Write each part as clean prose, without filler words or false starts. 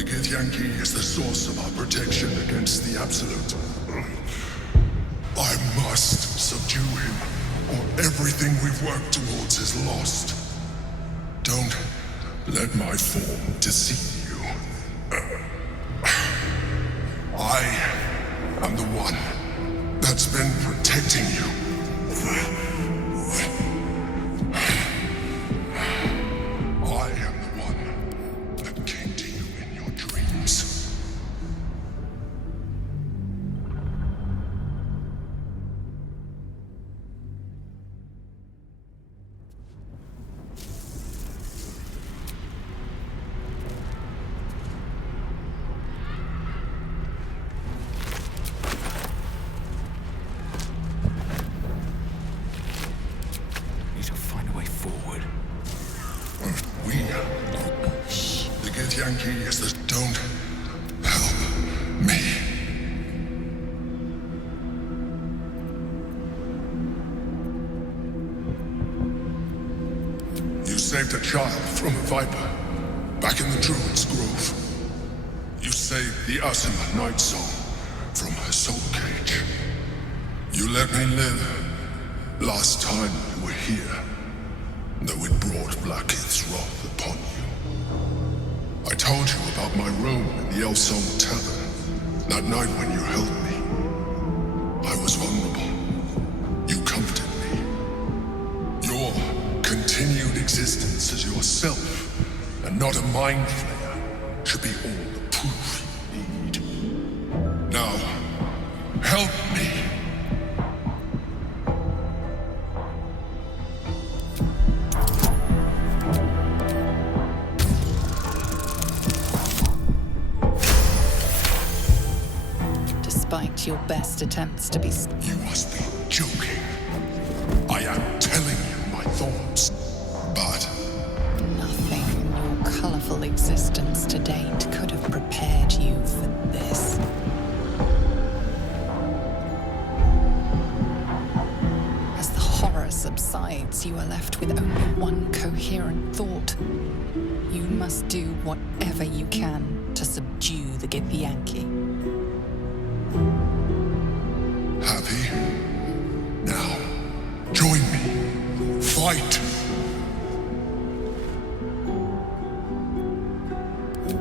The Githyanki is the source of our protection against the Absolute. I must subdue him, or everything we've worked towards is lost. Don't let my form deceive you. I am the one that's been protecting you. I am the one that came to you in your dreams. Need to find a way forward. The Githyanki is the... Don't help me. You saved a child from a viper back in the Druid's Grove. You saved the Asima Night Song from her soul cage. You let me live last time you were here, though it brought Blackith's wrath upon you. I told you about my room in the Elsong Tavern that night when you held me. I was vulnerable. You comforted me. Your continued existence as yourself and not a mind flayer should be all the proof you need. Now, help me. Despite your best attempts to be... You must be joking. I am telling you my thoughts, but Nothing in your colorful existence to date could have prepared you for this. As the horror subsides, you are left with only one coherent thought. You must do whatever you can to subdue the Githyanki. happy? Now, join me. Fight!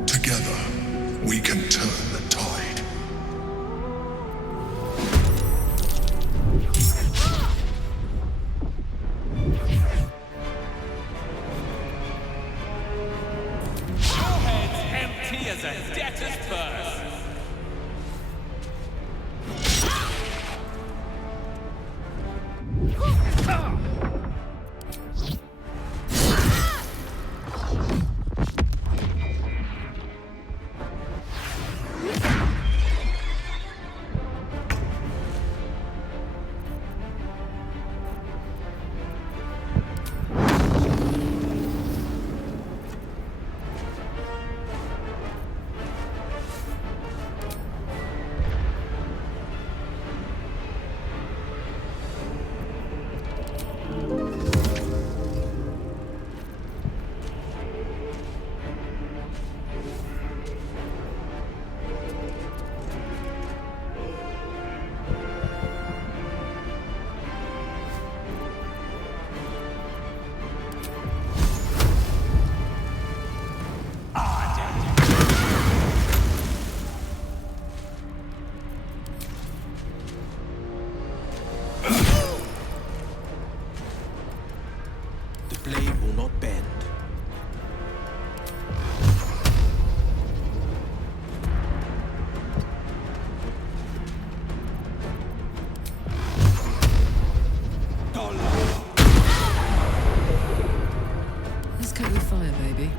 Together, we can turn the tide. Heads empty as a debtor's purse. The blade will not bend. Let's cut your fire, baby.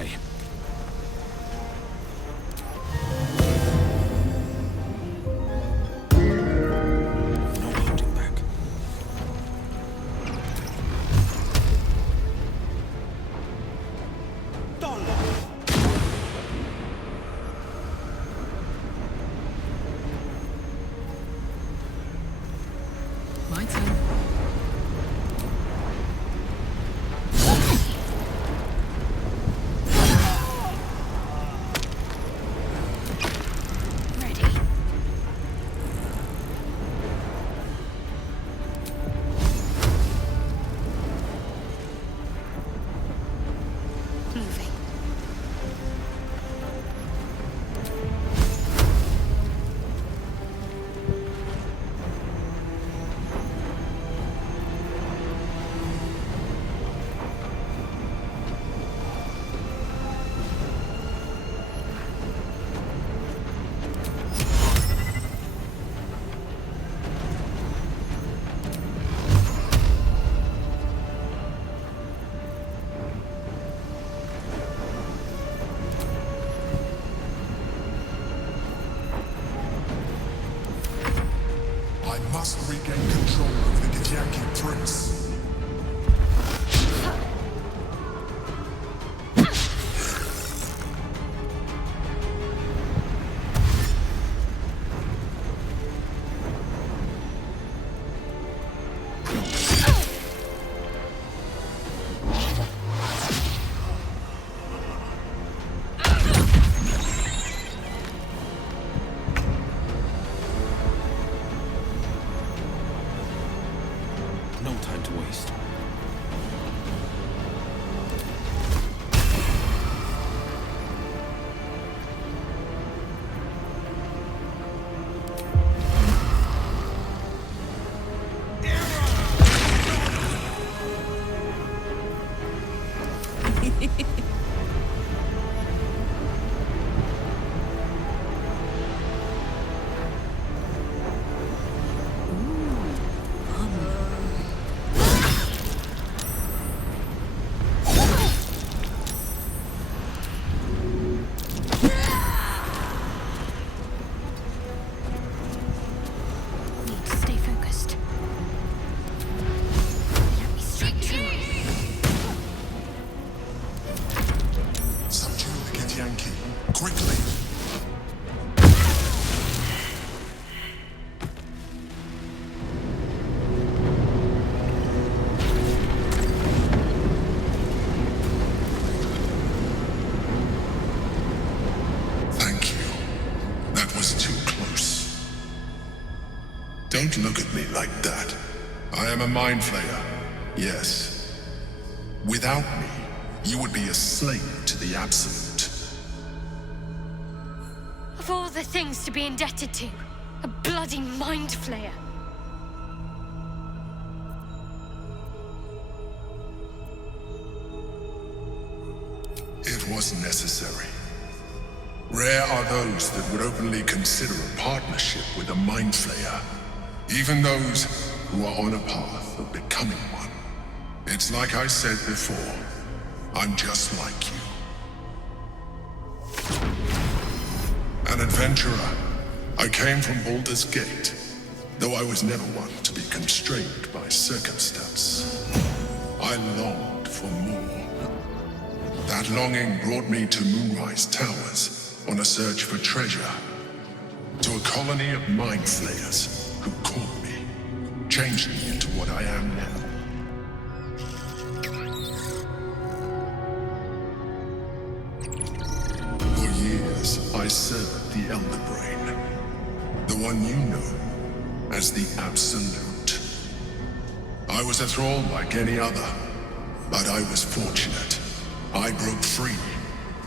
way. No holding back. My turn. Ready. Moving. I must regain control of the Githyanki prince. No time to waste. Need to stay focused. Let me strike true. Subdue the Githyanki. Quickly! Thank you. That was too close. Don't look at me like that. I am a mind flayer. Yes. Without me, you would be a slave to the Absolute. Of all the things to be indebted to, a bloody mind flayer. It was necessary. Rare are those that would openly consider a partnership with a mind flayer. Even those who are on a path of becoming one. It's like I said before, I'm just like you. An adventurer, I came from Baldur's Gate, though I was never one to be constrained by circumstance. I longed for more. That longing brought me to Moonrise Towers on a search for treasure, to a colony of mind flayers who caught me, changed me into what I am now. For years, I served the Elder Brain, the one you know as the Absolute. I was a thrall like any other, but I was fortunate. I broke free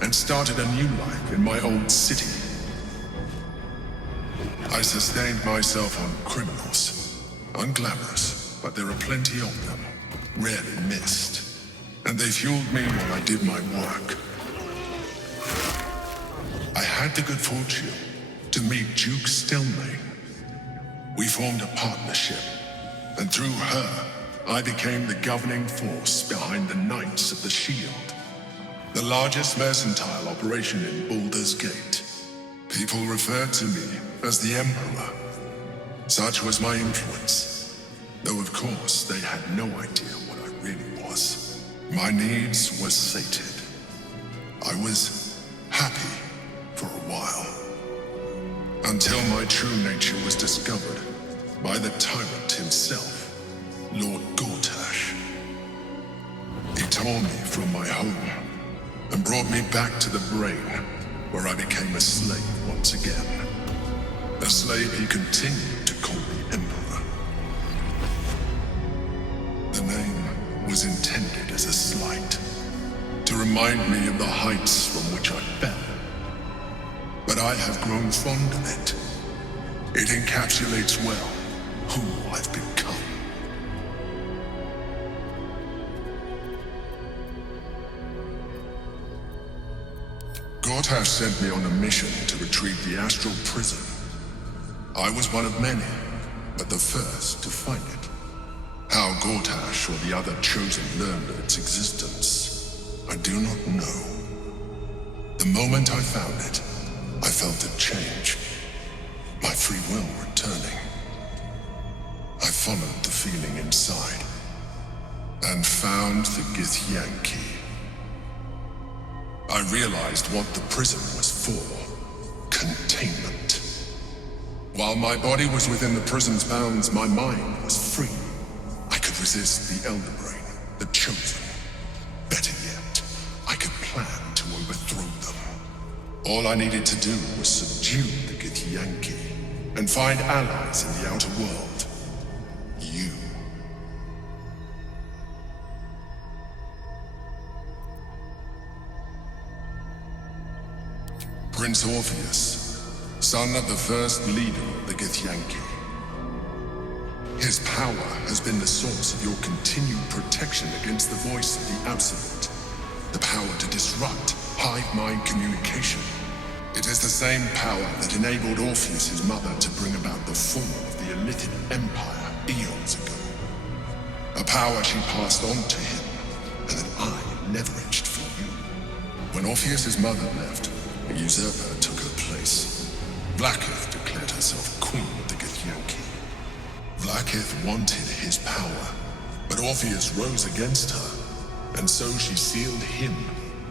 and started a new life in my old city. I sustained myself on criminals, unglamorous, but there are plenty of them, rarely missed. And they fueled me while I did my work. I had the good fortune to meet Duke Stillmain. We formed a partnership, and through her, I became the governing force behind the Knights of the Shield. the largest mercantile operation in Baldur's Gate. People referred to me as the Emperor. Such was my influence, though of course they had no idea what I really was. My needs were sated. I was happy for a while, until my true nature was discovered by the tyrant himself, Lord Gortash. He tore me from my home and brought me back to the brain, where I became a slave once again. A slave he continued to call me Emperor. The name was intended as a slight, to remind me of the heights from which I fell. But I have grown fond of it. It encapsulates well who I've become. Gortash sent me on a mission to retrieve the astral prison. I was one of many, but the first to find it. How Gortash or the other chosen learned of its existence, I do not know. The moment I found it, I felt a change, my free will returning. I followed the feeling inside, and found the Githyanki. I realized what the prison was for: containment. While my body was within the prison's bounds, my mind was free. I could resist the Elder Brain, the Chosen. Better yet, I could plan to overthrow them. All I needed to do was subdue the Githyanki and find allies in the outer world. You. Prince Orpheus, son of the first leader of the Githyanki. His power has been the source of your continued protection against the voice of the Absolute. The power to disrupt hive mind communication. It is the same power that enabled Orpheus' mother to bring about the fall of the Elithid Empire eons ago. A power she passed on to him, and that I leveraged for you. When Orpheus' mother left, a usurper took her place. Blackith declared herself queen of the Githyanki. Blackith wanted his power, but Orpheus rose against her, and so she sealed him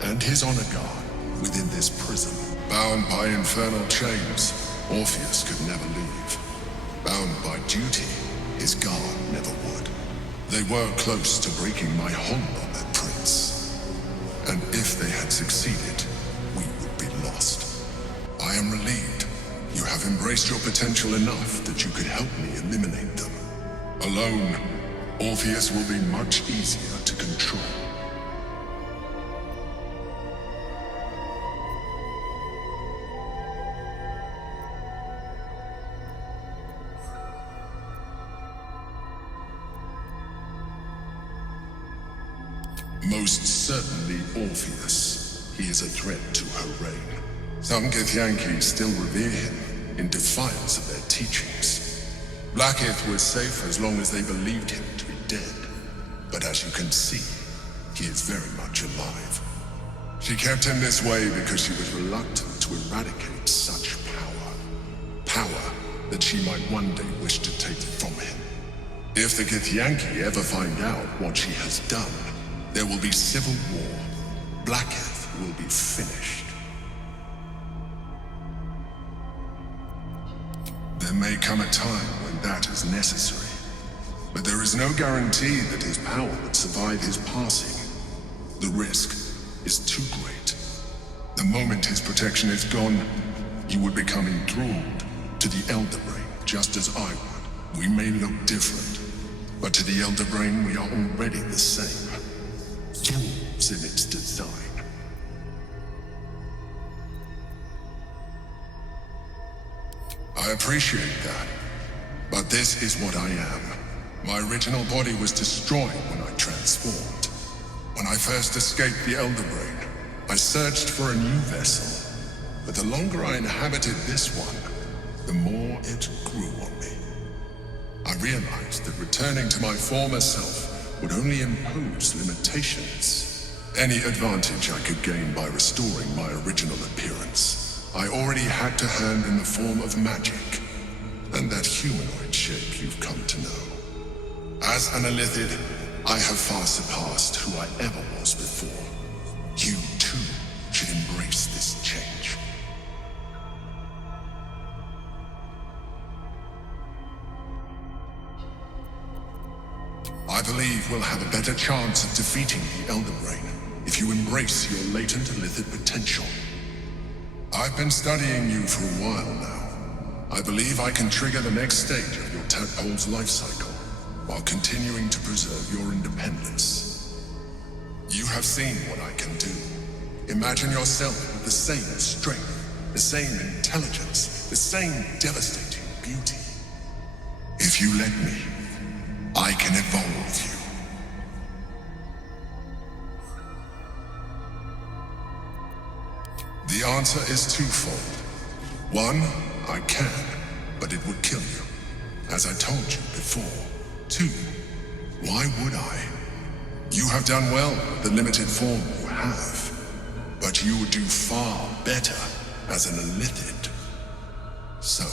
and his honor guard within this prison. Bound by infernal chains, Orpheus could never leave. Bound by duty, his guard never would. They were close to breaking my hold on their prince. And if they had succeeded, we would be lost. I am relieved. You have embraced your potential enough that you could help me eliminate them. Alone, Orpheus will be much easier to control. Most certainly Orpheus. He is a threat to her reign. Some Githyanki still revere him in defiance of their teachings. Blackith was safe as long as they believed him to be dead. But as you can see, he is very much alive. She kept him this way because she was reluctant to eradicate such power. Power that she might one day wish to take from him. If the Githyanki ever find out what she has done, there will be civil war. Blackith will be finished. There may come a time when that is necessary, but there is no guarantee that his power would survive his passing. The risk is too great. The moment his protection is gone, you would become enthralled to the Elder Brain, just as I would. We may look different, but to the Elder Brain we are already the same. Tools in its design. I appreciate that, but this is what I am. My original body was destroyed when I transformed. When I first escaped the Elder Brain, I searched for a new vessel, but the longer I inhabited this one, the more it grew on me. I realized that returning to my former self would only impose limitations. Any advantage I could gain by restoring my original appearance, I already had to hand in the form of magic, and that humanoid shape you've come to know. As an Illithid, I have far surpassed who I ever was before. You, too, should embrace this change. I believe we'll have a better chance of defeating the Elder Brain if you embrace your latent Illithid potential. I've been studying you for a while now. I believe I can trigger the next stage of your tadpole's life cycle, while continuing to preserve your independence. You have seen what I can do. Imagine yourself with the same strength, the same intelligence, the same devastating beauty. If you let me, I can evolve you. The answer is twofold. One, I can, but it would kill you, as I told you before. Two, why would I? You have done well with the limited form you have, but you would do far better as an Illithid. So,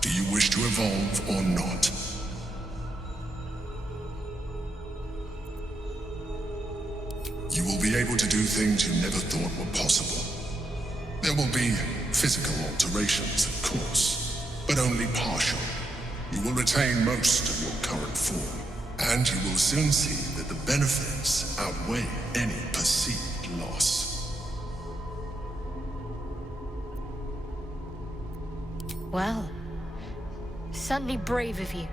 do you wish to evolve or not? You will be able to do things you never thought were possible. There will be physical alterations, of course, but only partial. You will retain most of your current form, and you will soon see that the benefits outweigh any perceived loss. Well, certainly brave of you.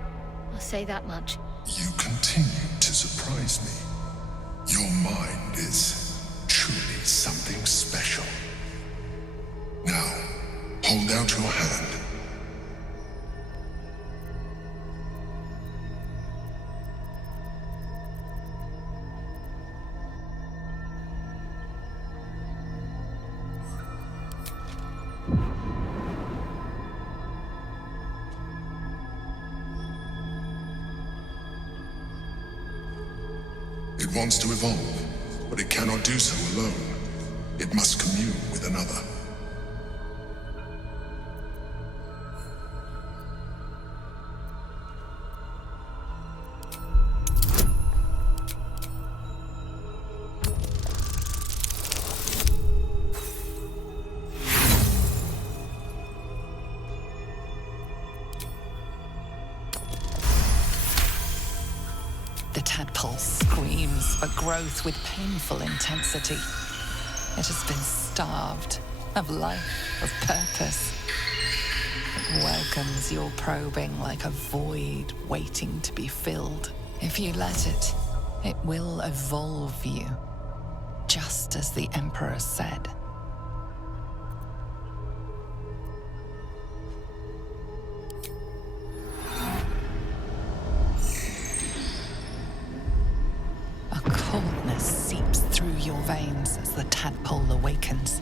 I'll say that much. You continue to surprise me. Your mind is truly something special. Now, hold out your hand. It wants to evolve, but it cannot do so alone. It must commune with another. The tadpole screams for growth with painful intensity. It has been starved of life, of purpose. It welcomes your probing like a void waiting to be filled. If you let it, it will evolve you, just as the Emperor said. Your veins as the tadpole awakens,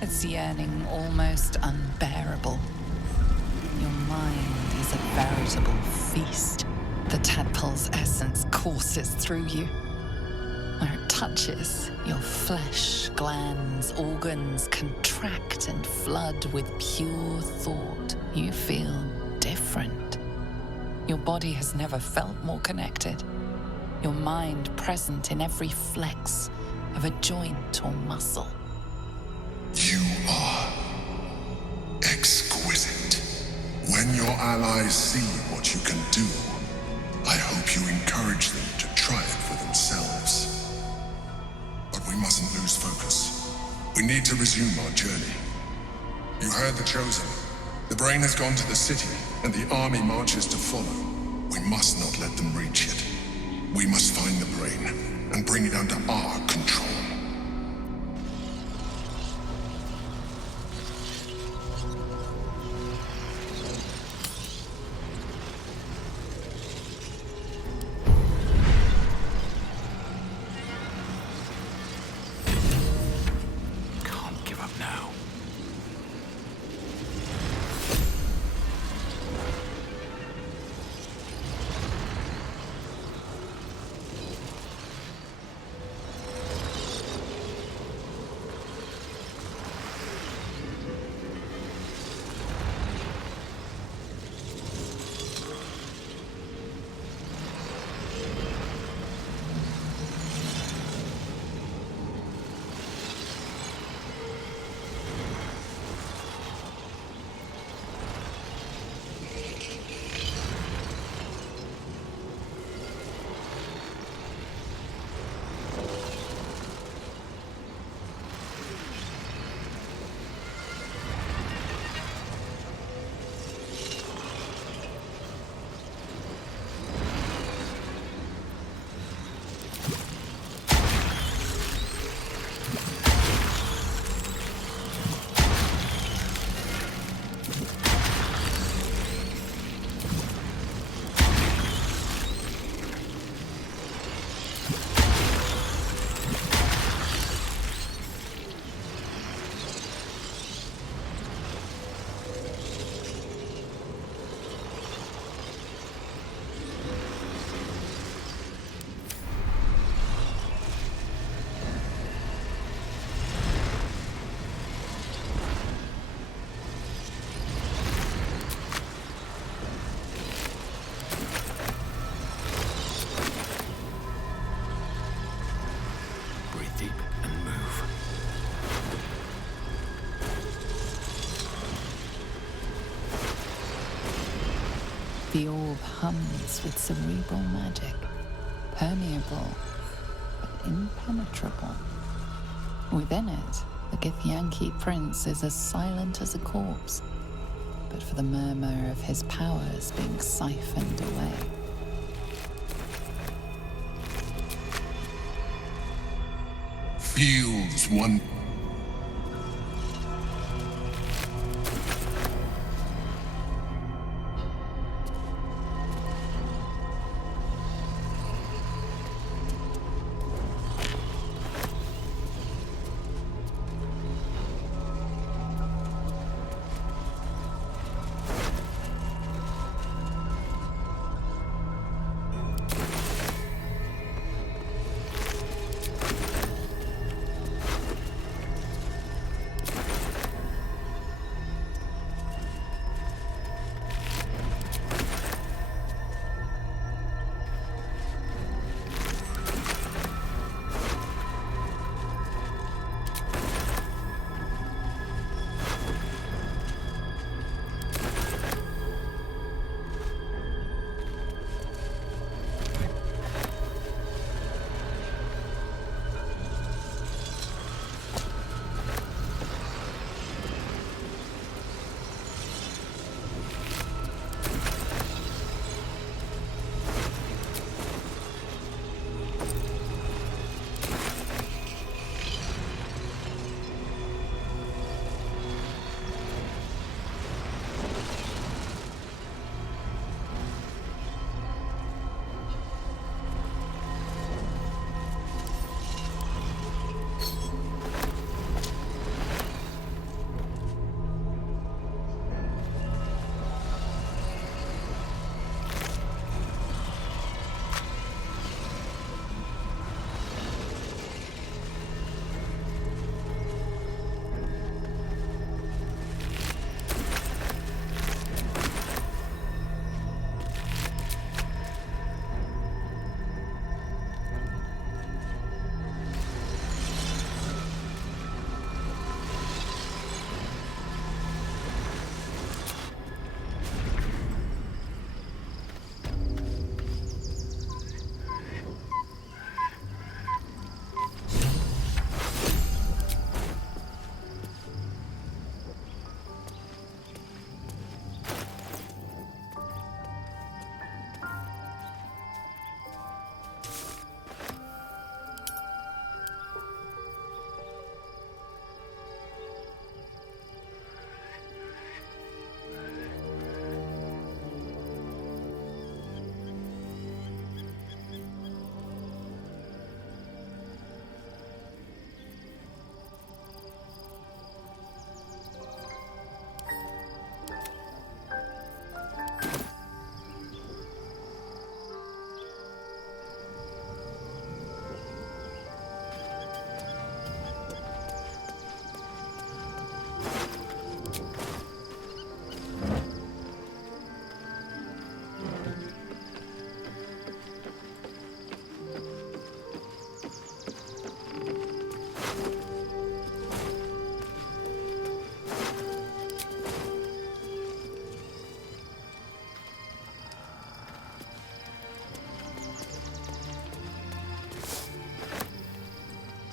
its yearning almost unbearable. Your mind is a veritable feast. The tadpole's essence courses through you. Where it touches, your flesh, glands, organs contract and flood with pure thought. You feel different. Your body has never felt more connected. Your mind present in every flex of a joint or muscle. You are exquisite. When your allies see what you can do, I hope you encourage them to try it for themselves. But we mustn't lose focus. We need to resume our journey. You heard the Chosen. The Brain has gone to the city, and the army marches to follow. We must not let them reach it. We must find the Brain and bring it under our control. Can't give up now. The orb hums with cerebral magic, permeable but impenetrable. Within it, the Githyanki prince is as silent as a corpse, but for the murmur of his powers being siphoned away. Feels one.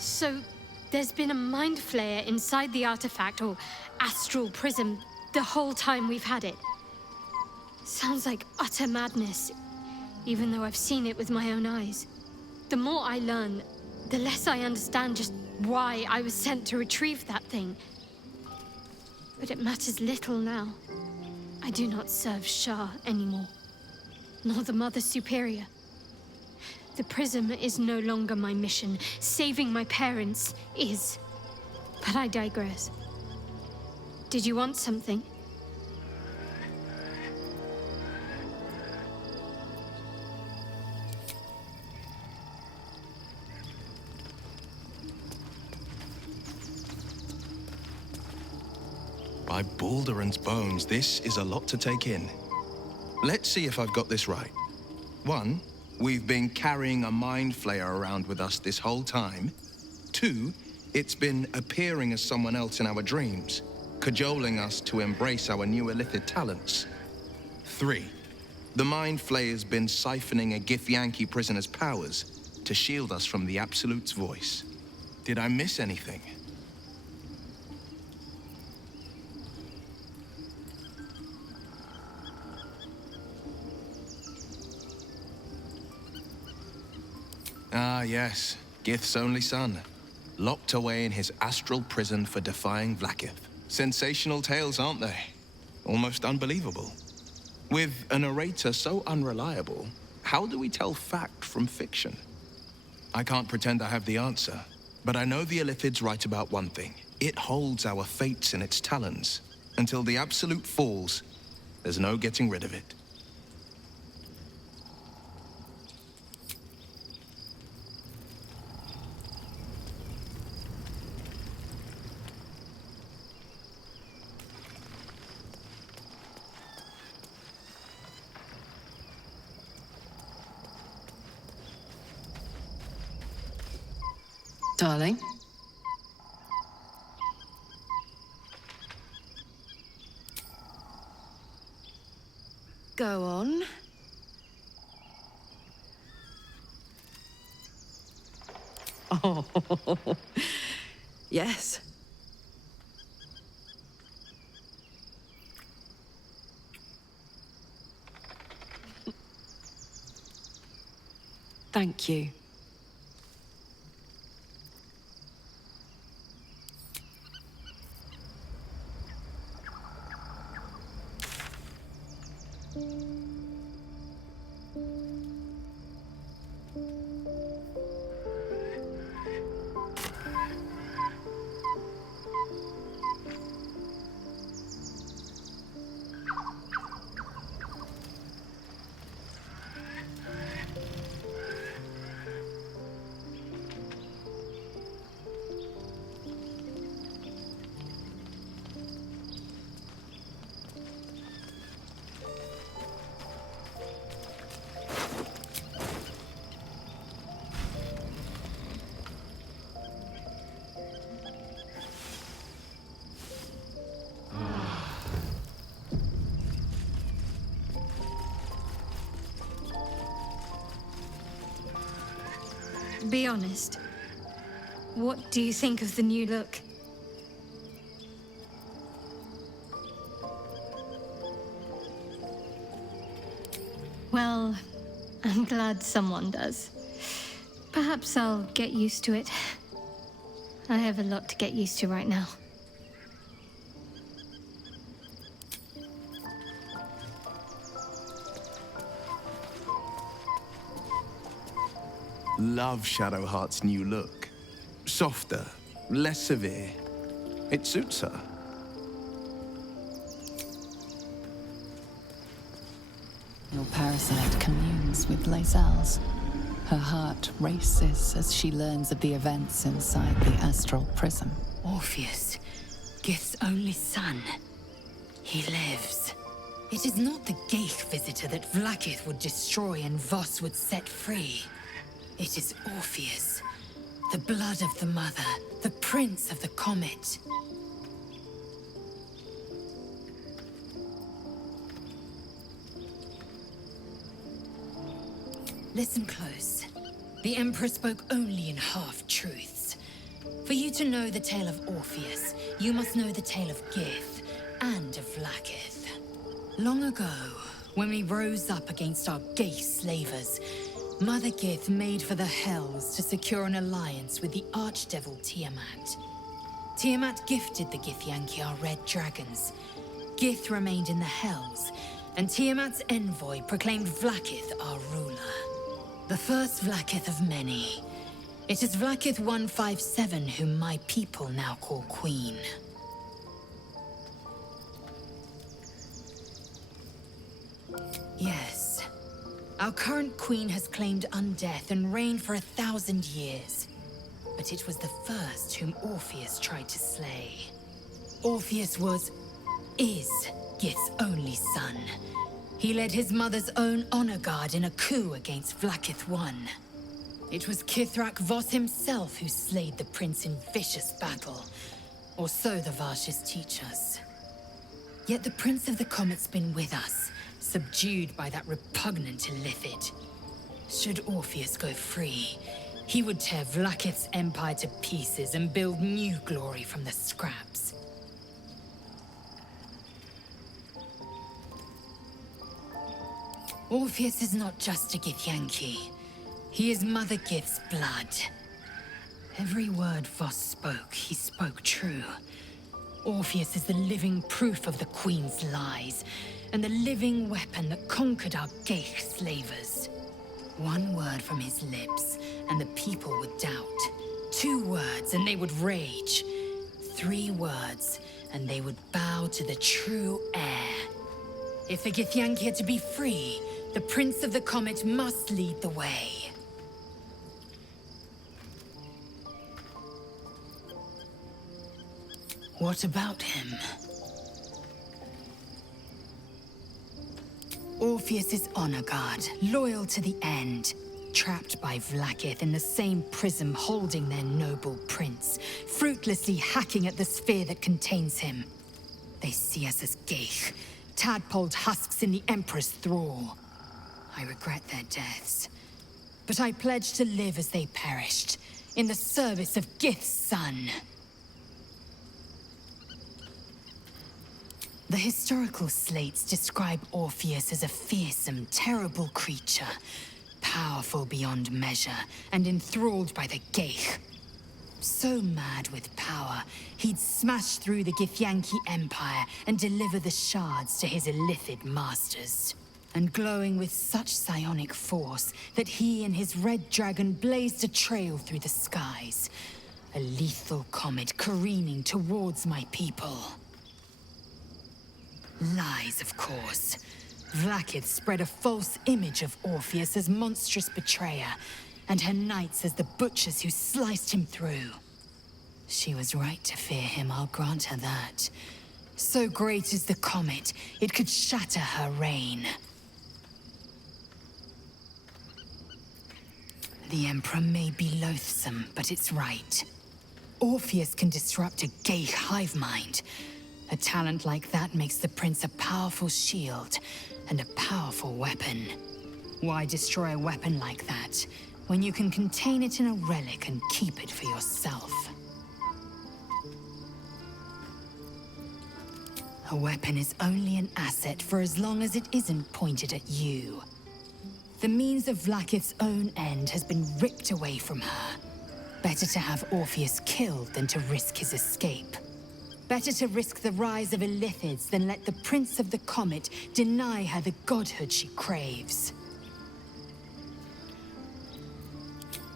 So, there's been a mind flayer inside the artifact, or astral prism, the whole time we've had it. Sounds like utter madness, even though I've seen it with my own eyes. The more I learn, the less I understand just why I was sent to retrieve that thing. But it matters little now. I do not serve Shah anymore, nor the Mother Superior. The prism is no longer my mission. Saving my parents is. But I digress. Did you want something? By Baldur's bones, this is a lot to take in. Let's see if I've got this right. 1, we've been carrying a mind flayer around with us this whole time. 2, it's been appearing as someone else in our dreams, cajoling us to embrace our new illithid talents. 3, The Mind Flayer's been siphoning a Githyanki prisoner's powers to shield us from the Absolute's voice. Did I miss anything? Ah, yes. Gith's only son. Locked away in his astral prison for defying Vlaakith. Sensational tales, aren't they? Almost unbelievable. With a narrator so unreliable, how do we tell fact from fiction? I can't pretend I have the answer, but I know the Illithid's right about one thing. It holds our fates in its talons. Until the Absolute falls, there's no getting rid of it. Darling? Go on. Oh, yes. Thank you. Be honest. What do you think of the new look? Well, I'm glad someone does. Perhaps I'll get used to it. I have a lot to get used to right now. Love Shadowheart's new look. Softer, less severe. It suits her. Your parasite communes with Lae'zel's. Her heart races as she learns of the events inside the astral prism. Orpheus, Gith's only son. He lives. It is not the Geich visitor that Vlaakith would destroy and Voss would set free. It is Orpheus, the blood of the mother, the prince of the comet. Listen close. The Emperor spoke only in half-truths. For you to know the tale of Orpheus, you must know the tale of Gith and of Vlaakith. Long ago, when we rose up against our Geich slavers, Mother Gith made for the Hells to secure an alliance with the Archdevil Tiamat. Tiamat gifted the Githyanki our red dragons. Gith remained in the Hells, and Tiamat's envoy proclaimed Vlaakith our ruler. The first Vlaakith of many. It is Vlaakith 157 whom my people now call Queen. Yes. Our current queen has claimed undeath and reigned for 1,000 years. But it was the first whom Orpheus tried to slay. Orpheus is Gith's only son. He led his mother's own honor guard in a coup against Vlaakith I. It was Kithrak Voss himself who slayed the prince in vicious battle, or so the Varshes teach us. Yet the Prince of the Comet's been with us subdued by that repugnant illithid. Should Orpheus go free, he would tear Vlaakith's empire to pieces and build new glory from the scraps. Orpheus is not just a Githyanki. He is Mother Gith's blood. Every word Voss spoke, he spoke true. Orpheus is the living proof of the Queen's lies, and the living weapon that conquered our Geich slavers. One word from his lips, and the people would doubt. 2 words, and they would rage. 3 words, and they would bow to the true heir. If the Githyanki are to be free, the Prince of the Comet must lead the way. What about him? Orpheus is honor guard, loyal to the end. Trapped by Vlaakith in the same prism holding their noble prince, fruitlessly hacking at the sphere that contains him. They see us as Geich, tadpoled husks in the Emperor's thrall. I regret their deaths, but I pledge to live as they perished, in the service of Gith's son. The historical slates describe Orpheus as a fearsome, terrible creature, powerful beyond measure, and enthralled by the Geich. So mad with power, he'd smash through the Githyanki Empire and deliver the shards to his illithid masters. And glowing with such psionic force that he and his red dragon blazed a trail through the skies. A lethal comet careening towards my people. Lies, of course. Vlaakith spread a false image of Orpheus as monstrous betrayer, and her knights as the butchers who sliced him through. She was right to fear him, I'll grant her that. So great is the comet, it could shatter her reign. The Emperor may be loathsome, but it's right. Orpheus can disrupt a Geich hive mind. A talent like that makes the Prince a powerful shield and a powerful weapon. Why destroy a weapon like that, when you can contain it in a relic and keep it for yourself? A weapon is only an asset for as long as it isn't pointed at you. The means of Vlaakith's own end has been ripped away from her. Better to have Orpheus killed than to risk his escape. Better to risk the rise of illithids than let the Prince of the Comet deny her the godhood she craves.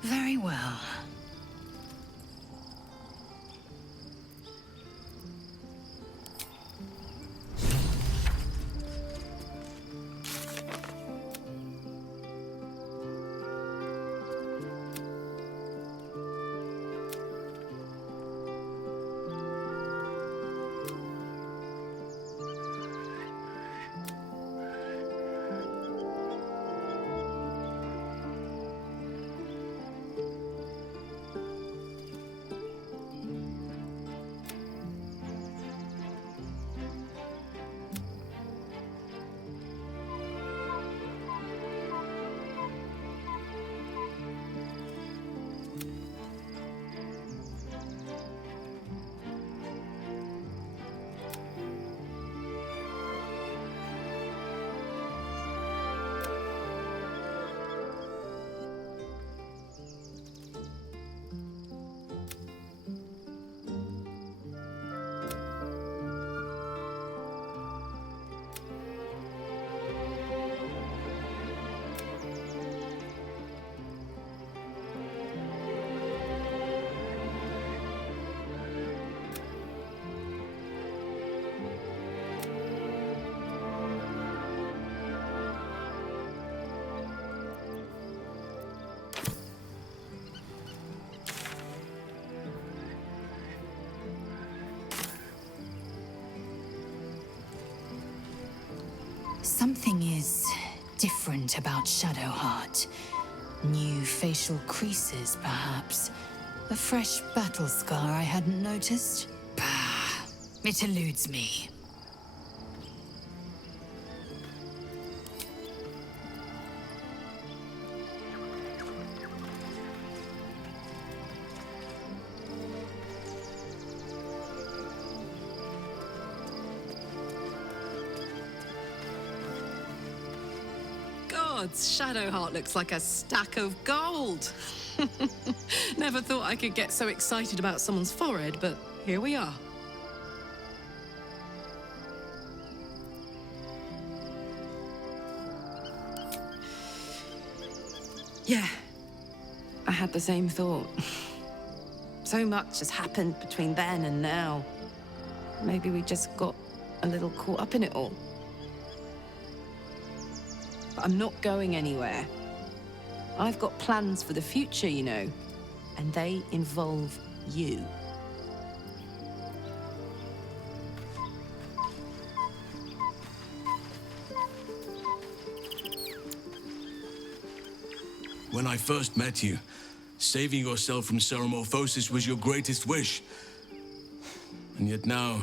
Very well. Something is different about Shadowheart. New facial creases, perhaps. A fresh battle scar I hadn't noticed. Bah, it eludes me. gods, Shadowheart looks like a stack of gold. Never thought I could get so excited about someone's forehead, but here we are. Yeah, I had the same thought. So much has happened between then and now. Maybe we just got a little caught up in it all. But I'm not going anywhere. I've got plans for the future, you know, and they involve you. When I first met you, saving yourself from ceremorphosis was your greatest wish. And yet now,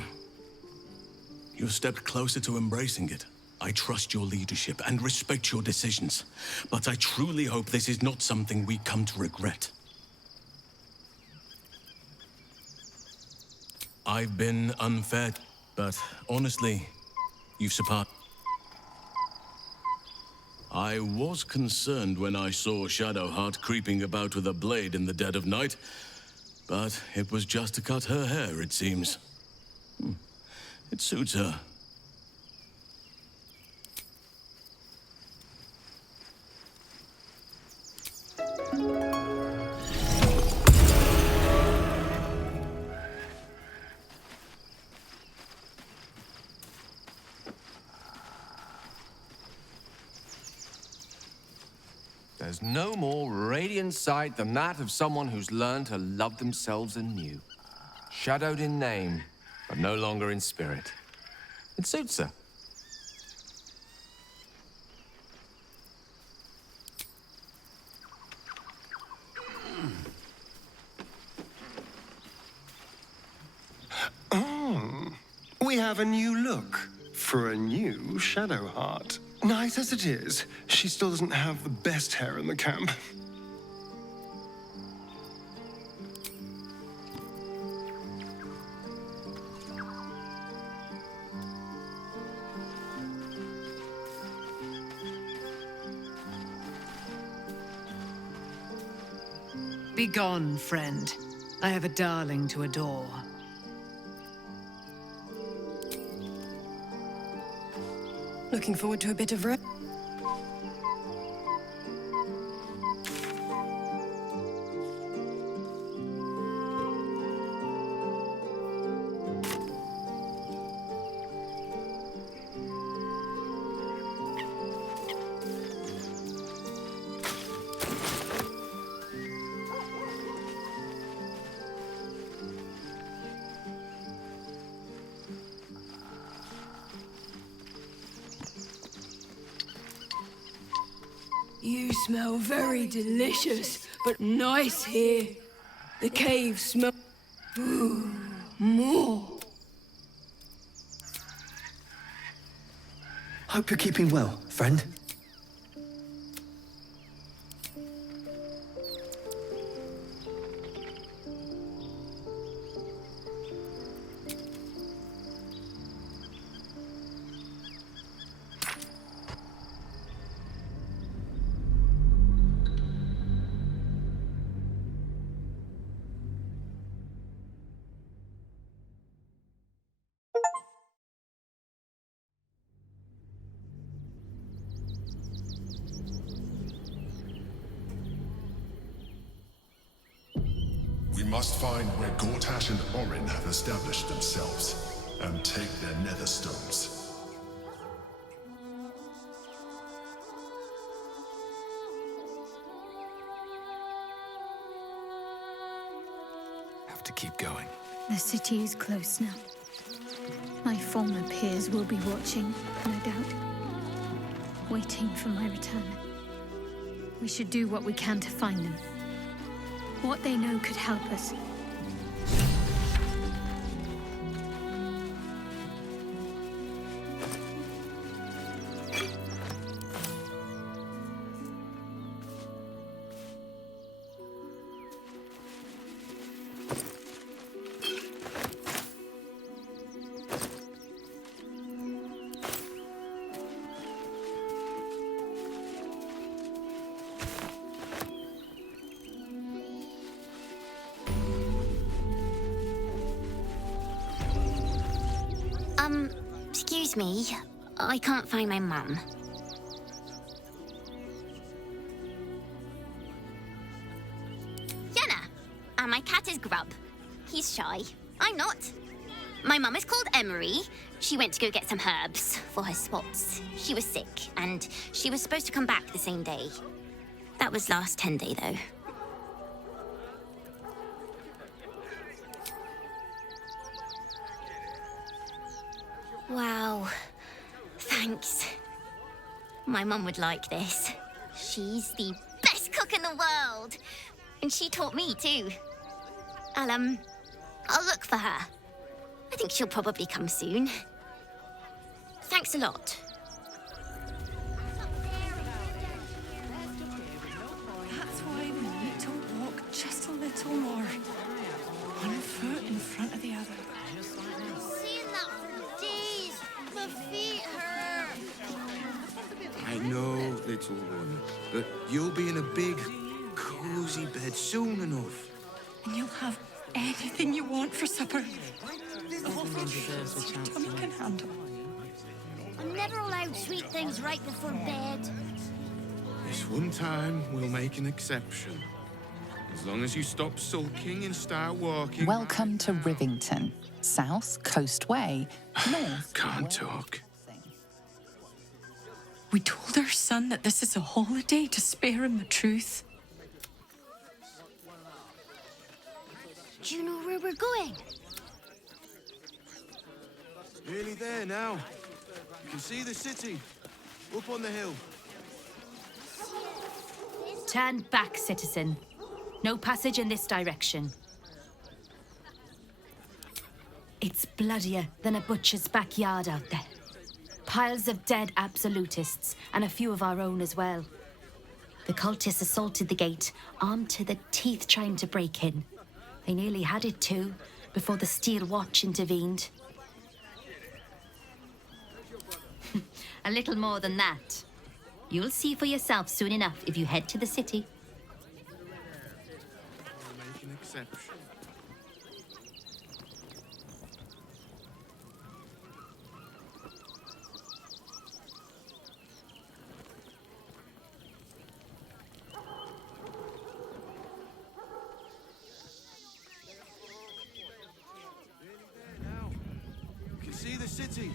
you've stepped closer to embracing it. I trust your leadership and respect your decisions, but I truly hope this is not something we come to regret. I've been unfair, but honestly, you've surpassed. I was concerned when I saw Shadowheart creeping about with a blade in the dead of night, but it was just to cut her hair, it seems. It suits her. There's no more radiant sight than that of someone who's learned to love themselves anew. Shadowed in name, but no longer in spirit. It suits her. Oh, we have a new look for a new Shadowheart. Nice as it is, she still doesn't have the best hair in the camp. Begone, friend. I have a darling to adore. Looking forward to a bit of rest. You smell very delicious, but nice here. The cave smells... Ooh, more. Hope you're keeping well, friend. We must find where Gortash and Orin have established themselves, and take their nether stones. Have to keep going. The city is close now. My former peers will be watching, no doubt. Waiting for my return. We should do what we can to find them. What they know could help us. Excuse me, I can't find my mum. Yenna! And my cat is Grub. He's shy. I'm not. My mum is called Emery. She went to go get some herbs for her spots. She was sick, and she was supposed to come back the same day. That was last 10 day, though. Wow. Thanks. My mum would like this. She's the best cook in the world. And she taught me, too. I'll look for her. I think she'll probably come soon. Thanks a lot. That's why we need to walk just a little more. One foot in front of the other. I've seen that for days. My feet hurt. I know, little one, but you'll be in a big, cozy bed soon enough. And you'll have anything you want for supper. All the treats your tummy can handle. I'm never allowed sweet things right before bed. This one time, we'll make an exception. As long as you stop sulking and start walking... Welcome to Rivington, South Coast Way, North. Can't talk. We told our son that this is a holiday to spare him the truth. Do you know where we're going? Nearly there now. You can see the city. Up on the hill. Turn back, citizen. No passage in this direction. It's bloodier than a butcher's backyard out there. Piles of dead absolutists, and a few of our own as well. The cultists assaulted the gate, armed to the teeth trying to break in. They nearly had it too, before the Steel Watch intervened. A little more than that. You'll see for yourself soon enough if you head to the city. We'll make an exception. You can see the city.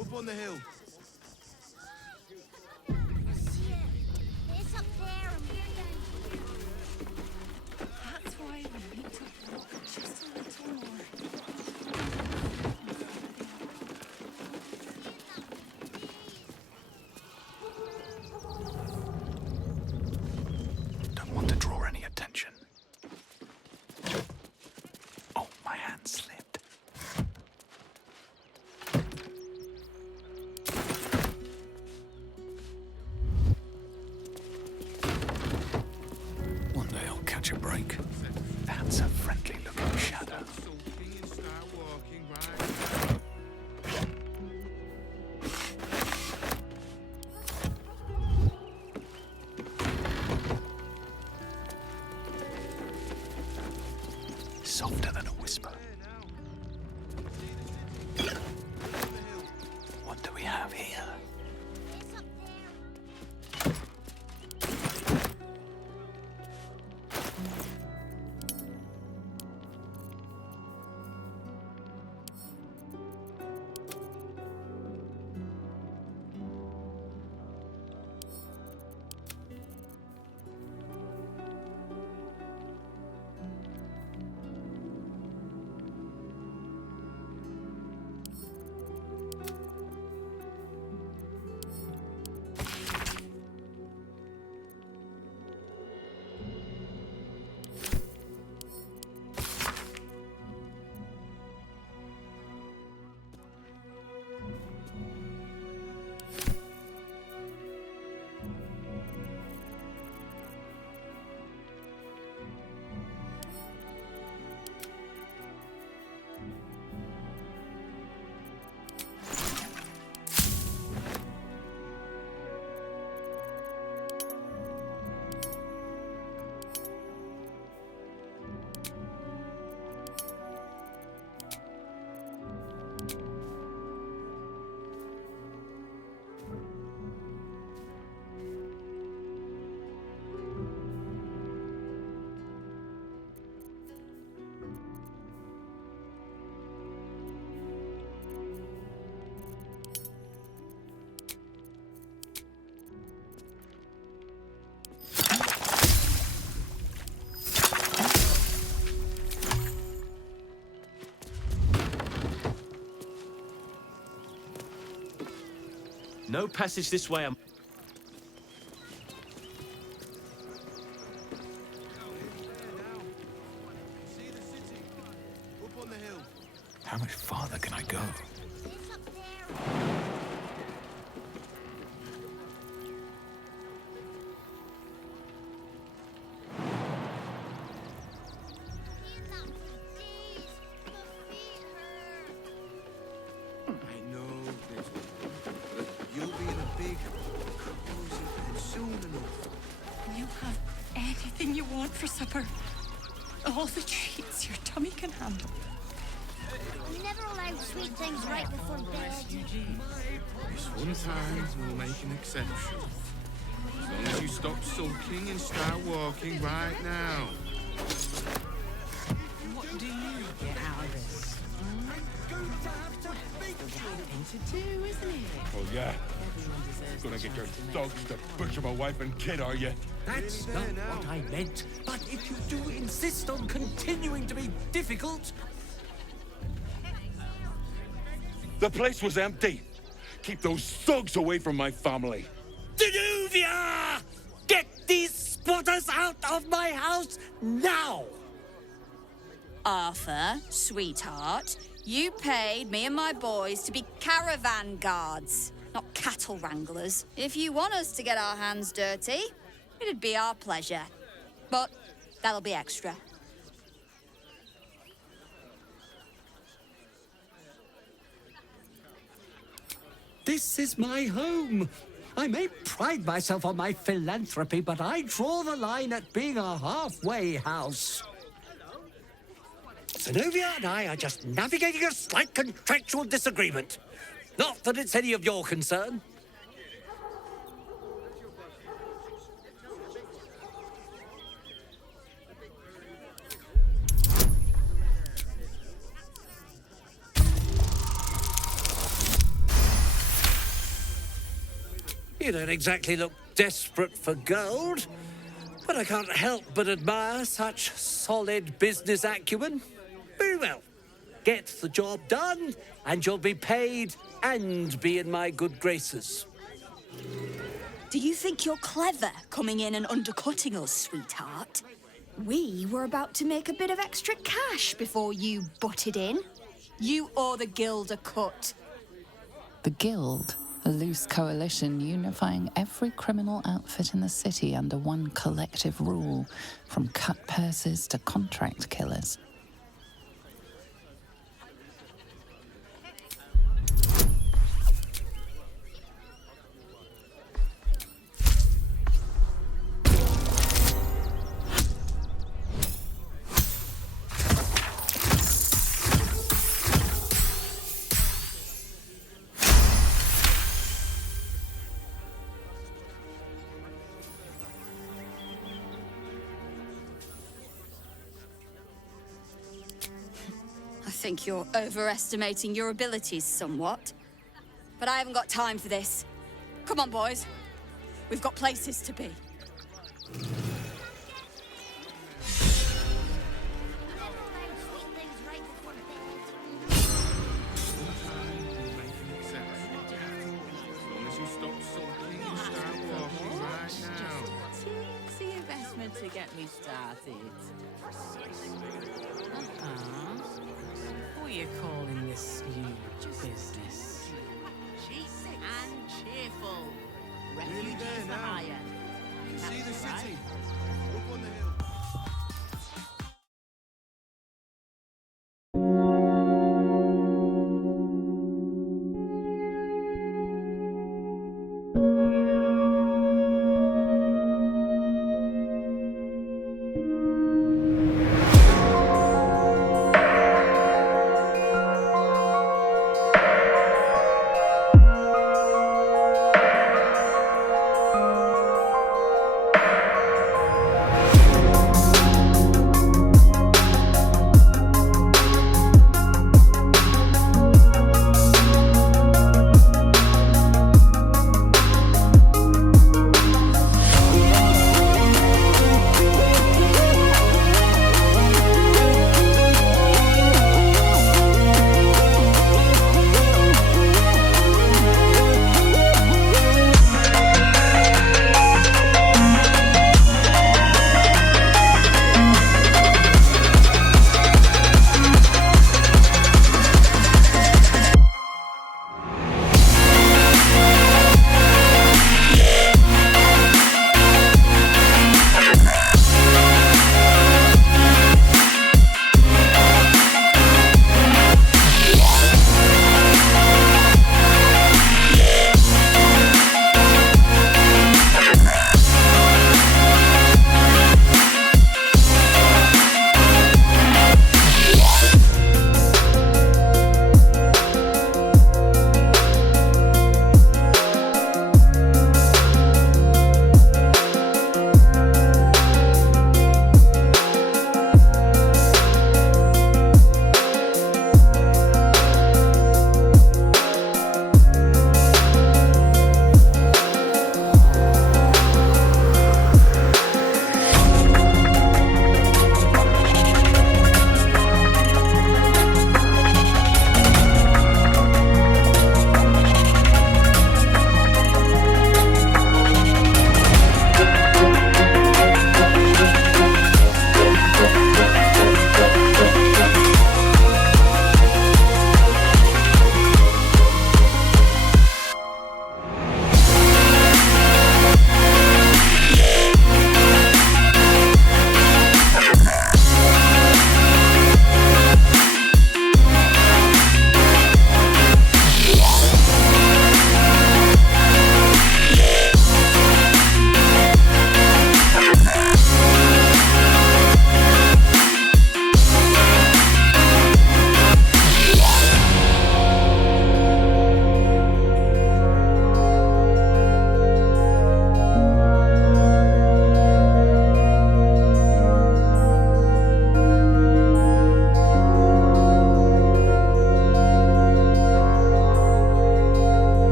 Up on the hill. It's up there and we're down here. That's why we need to walk just a little more. Don't want to draw any attention. Oh, my hand slipped. One day I'll catch a break. That's a friendly-looking shadow. Sulking and start walking right. Softer than a whisper. What do we have here? It's up there. No passage this way. How much farther can I go? I know, little one, but you'll be in a big, cozy bed soon enough. You have anything you want for supper. All the treats your tummy can handle. You never allow sweet things right before bed. This one time, we'll make an exception. As long as you stop sulking and start walking right now. What do you get out of this? Thing to do, isn't it? Oh, yeah. Gonna get your dogs to butcher my wife and kid, are you? That's not what I meant. But if you do insist on continuing to be difficult... The place was empty. Keep those thugs away from my family. Danuvia! Get these squatters out of my house now! Arthur, sweetheart, you paid me and my boys to be caravan guards, not cattle wranglers. If you want us to get our hands dirty, it'd be our pleasure. But that'll be extra. This is my home. I may pride myself on my philanthropy, but I draw the line at being a halfway house. Zenobia and I are just navigating a slight contractual disagreement. Not that it's any of your concern. You don't exactly look desperate for gold, but I can't help but admire such solid business acumen. Very well. Get the job done, and you'll be paid and be in my good graces. Do you think you're clever coming in and undercutting us, sweetheart? We were about to make a bit of extra cash before you butted in. You owe the guild a cut. The Guild, a loose coalition unifying every criminal outfit in the city under one collective rule, from cut purses to contract killers. I think you're overestimating your abilities somewhat. But I haven't got time for this. Come on, boys. We've got places to be. Teensy investment to get me started. What are you calling this huge business? Cheap and cheerful. Nearly there now. hire. You can see the That's right. city. Up on the hill.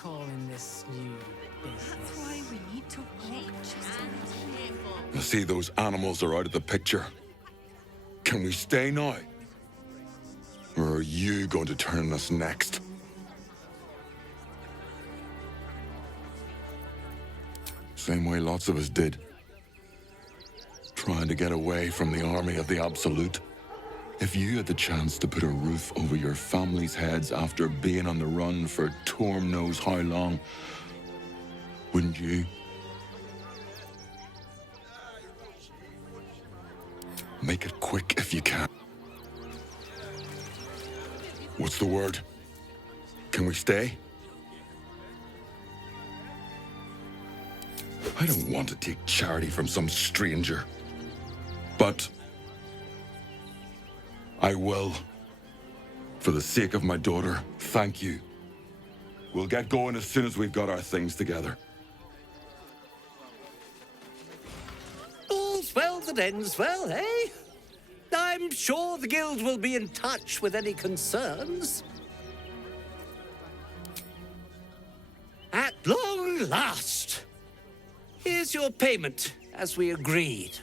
calling this new business? That's why we need to walk just a little. I see those animals are out of the picture. Can we stay now? Or are you going to turn on us next? Same way lots of us did. Trying to get away from the army of the Absolute. If you had the chance to put a roof over your family's heads after being on the run for Torm knows how long, wouldn't you? Make it quick if you can. What's the word? Can we stay? I don't want to take charity from some stranger. But I will. For the sake of my daughter, thank you. We'll get going as soon as we've got our things together. All's well that ends well, eh? I'm sure the guild will be in touch with any concerns. At long last! Here's your payment, as we agreed.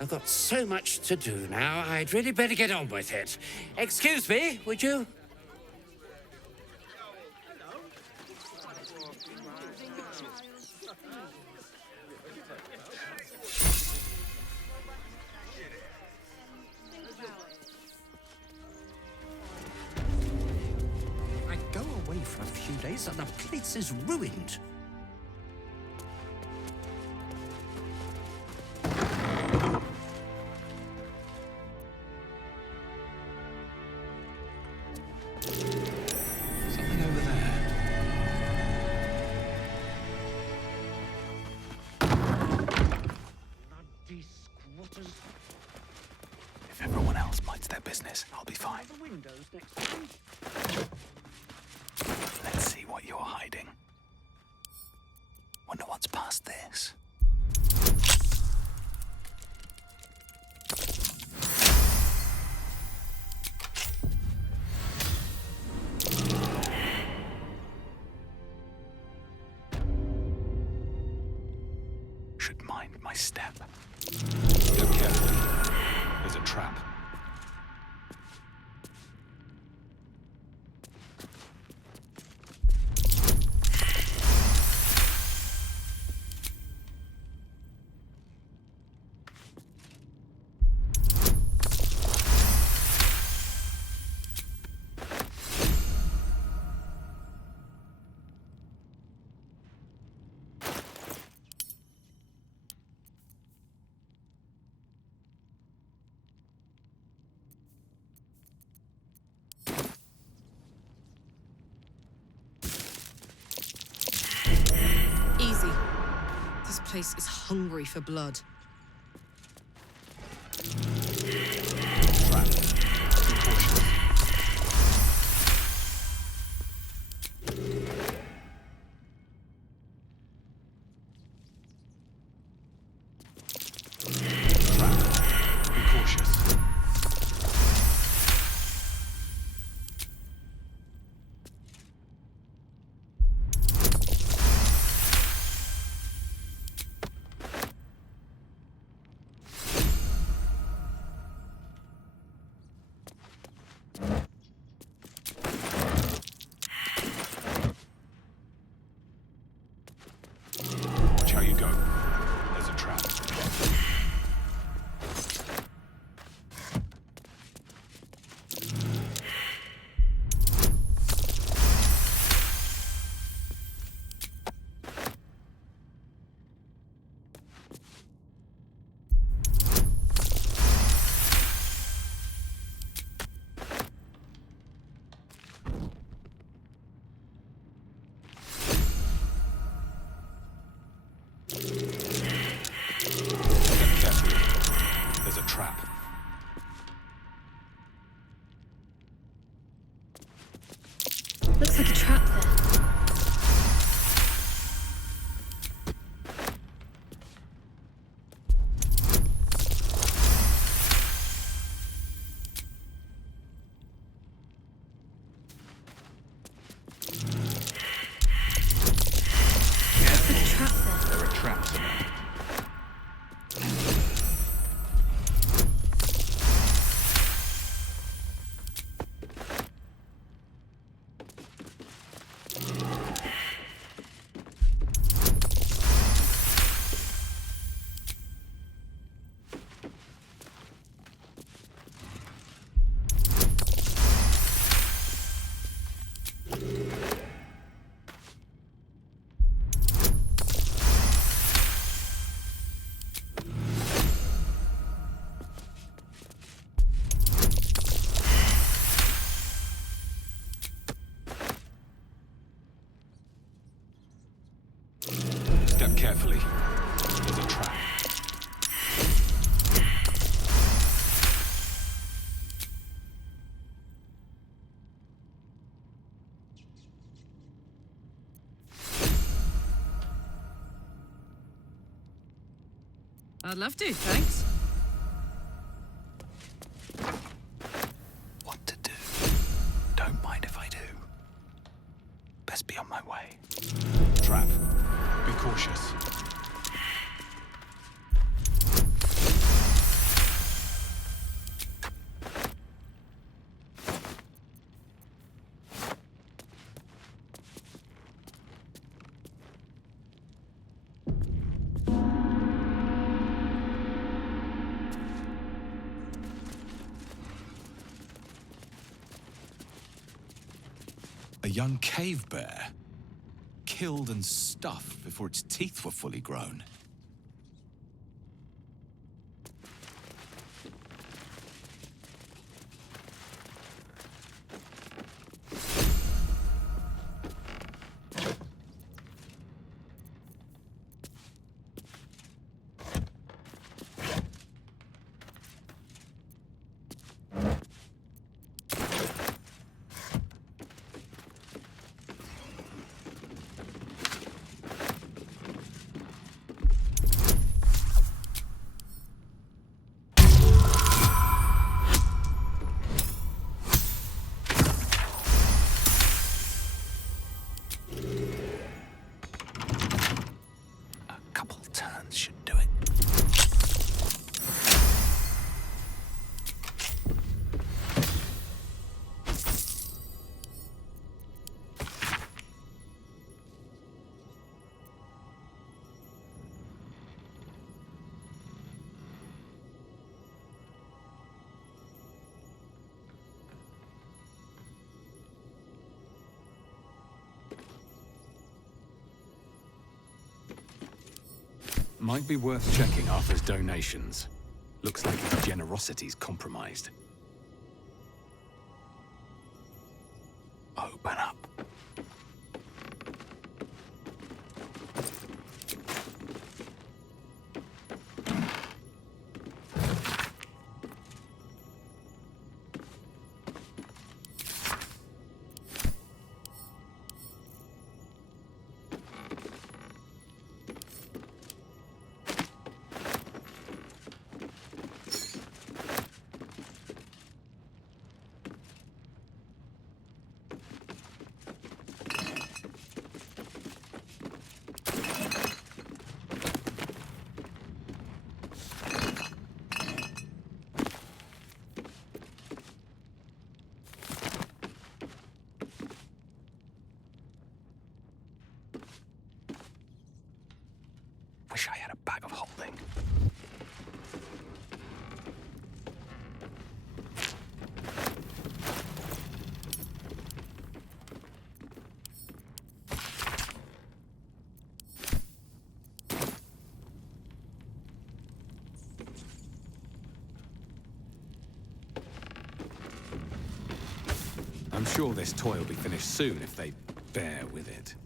I've got so much to do now, I'd really better get on with it. Excuse me, would you? I go away for a few days and the place is ruined. Something over there. Bloody squatters. If everyone else minds their business, I'll be fine. The windows next time. Let's see what you're hiding. Wonder what's past this. Should mind my step. Go carefully. There's a trap. Easy. This place is hungry for blood. Be cautious. carefully. There's a trap. I'd love to, thanks. What to do? Don't mind if I do. Best be on my way. Trap. Be cautious. A young cave bear, killed and stuffed before its teeth were fully grown. Should do it. Might be worth checking Arthur's donations. Looks like his generosity's compromised. Open up. Wish I had a bag of holding. I'm sure this toy will be finished soon if they bear with it.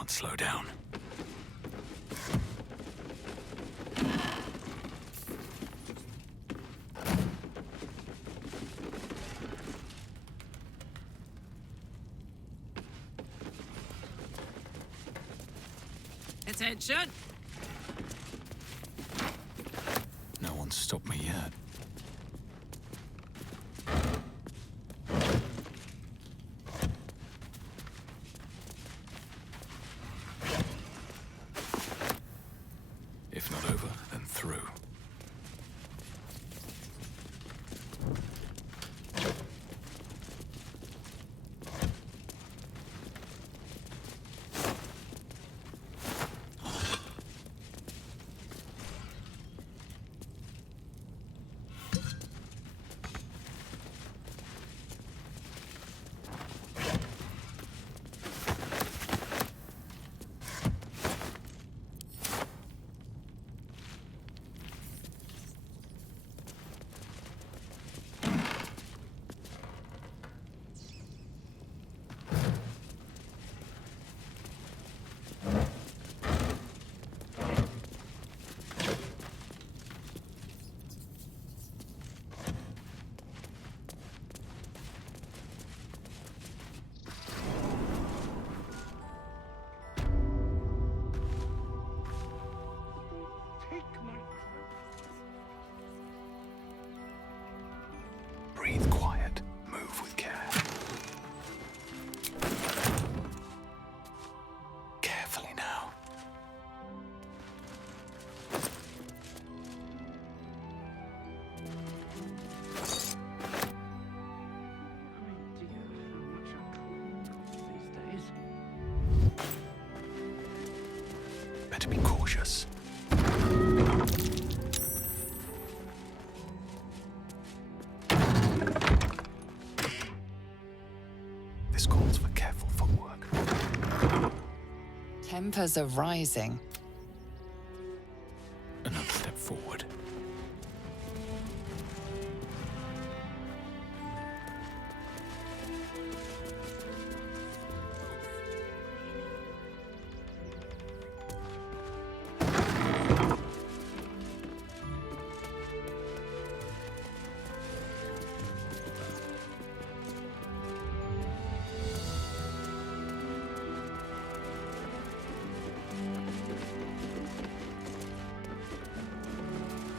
can't slow down. Attention! No one's stopped me yet. If not over, then through. Breathe quiet. Move with care. Carefully now. Better be cautious. This calls for careful footwork. Tempers are rising. Another step forward.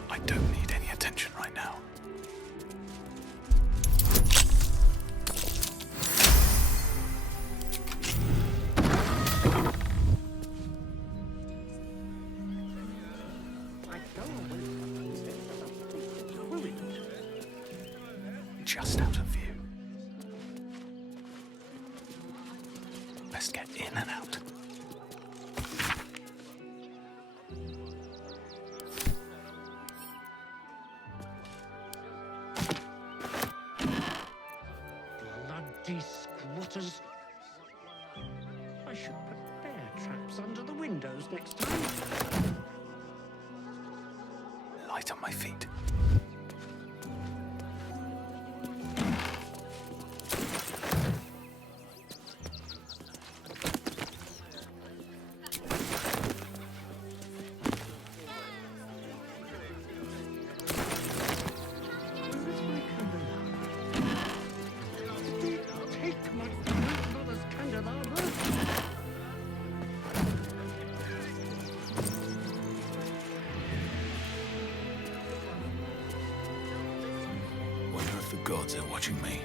I don't need any attention right now. Just out of view. Best get in and out. Bloody squatters. I should put bear traps under the windows next time. Light on my feet. Take my grandmother's candelabra. Wonder if the gods are watching me.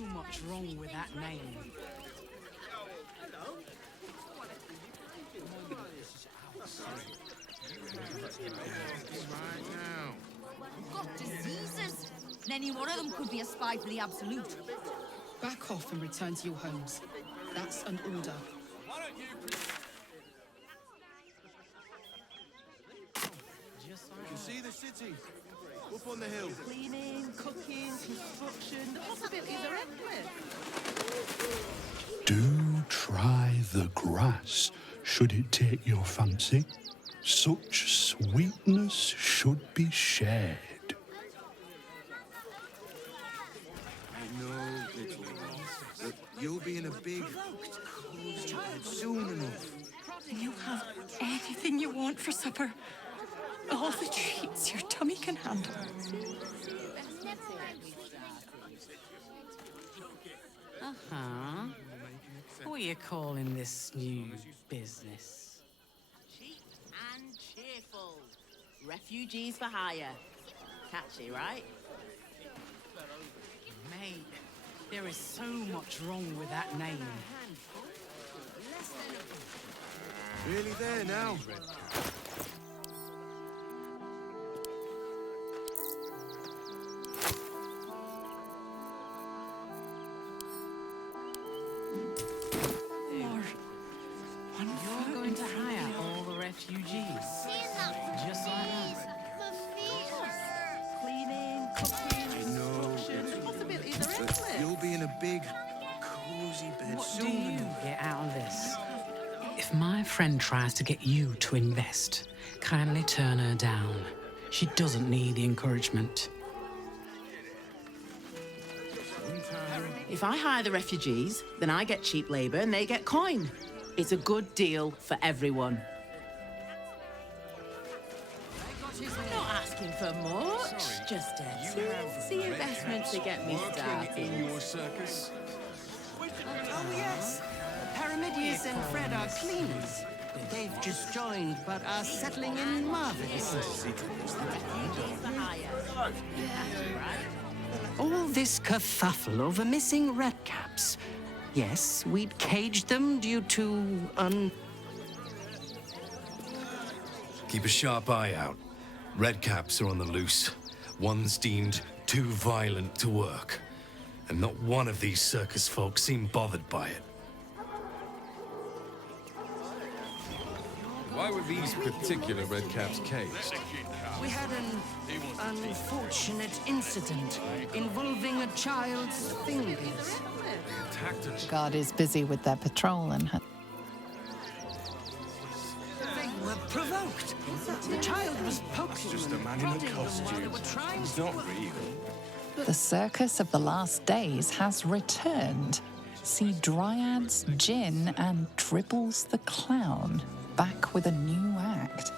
much wrong with that name. Right now. You've got diseases. And any one of them could be a spy for the Absolute. Back off and return to your homes. That's an order. You can see the city. Up on the hill. Cleaning, cooking, construction. The possibilities are endless. Do try the grass, should it take your fancy. Such sweetness should be shared. I know, little one, that you'll be in a big, cozy bed soon enough. You have anything you want for supper. All the treats your tummy can handle. Uh-huh. What are you calling this new business? Cheap and cheerful. Refugees for hire. Catchy, right? Mate, there is so much wrong with that name. Really there now? You're going to hire all the refugees. Just like that. Cleaning, cooking, I know, construction. Possibilities are but endless. you'll be in a big, cozy bed What do soon you enough. get out of this? If my friend tries to get you to invest, kindly turn her down. She doesn't need the encouragement. If I hire the refugees, then I get cheap labor and they get coin. It's a good deal for everyone. I'm not asking for much, just a teensy investment to get me started. In your circus. Oh, yes. Paramidius and Fred are cleaners. They've just joined, but are settling in marvelously. All this kerfuffle over missing redcaps. Yes, we'd caged them due to Keep a sharp eye out. Redcaps are on the loose. One's deemed too violent to work. And not one of these circus folk seem bothered by it. Why were these particular redcaps caged? We had an unfortunate incident involving a child's fingers. The guard is busy with their patrol and They were provoked. The child was poking Just a man in a costume. He's not real. the circus of the last days has returned. See Dryads, Jin, and Dribbles the Clown back with a new act.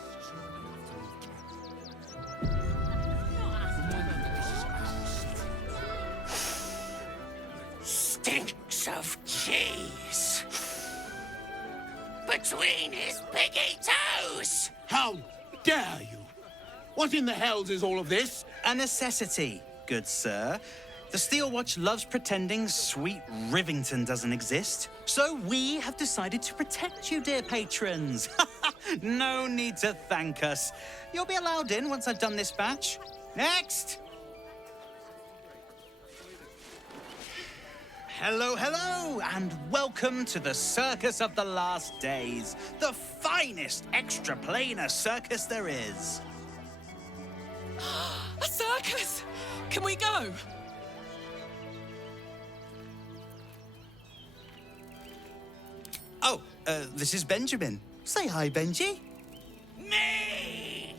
Stinks of cheese. Between his piggy toes. How dare you? What in the hells is all of this? A necessity, good sir. The Steel Watch loves pretending sweet Rivington doesn't exist. So we have decided to protect you, dear patrons. No need to thank us. You'll be allowed in once I've done this batch. Next! Hello, hello, and welcome to the Circus of the Last Days, the finest extra-planar circus there is. A circus! Can we go? Oh, this is Benjamin. Say hi, Benji. Meat!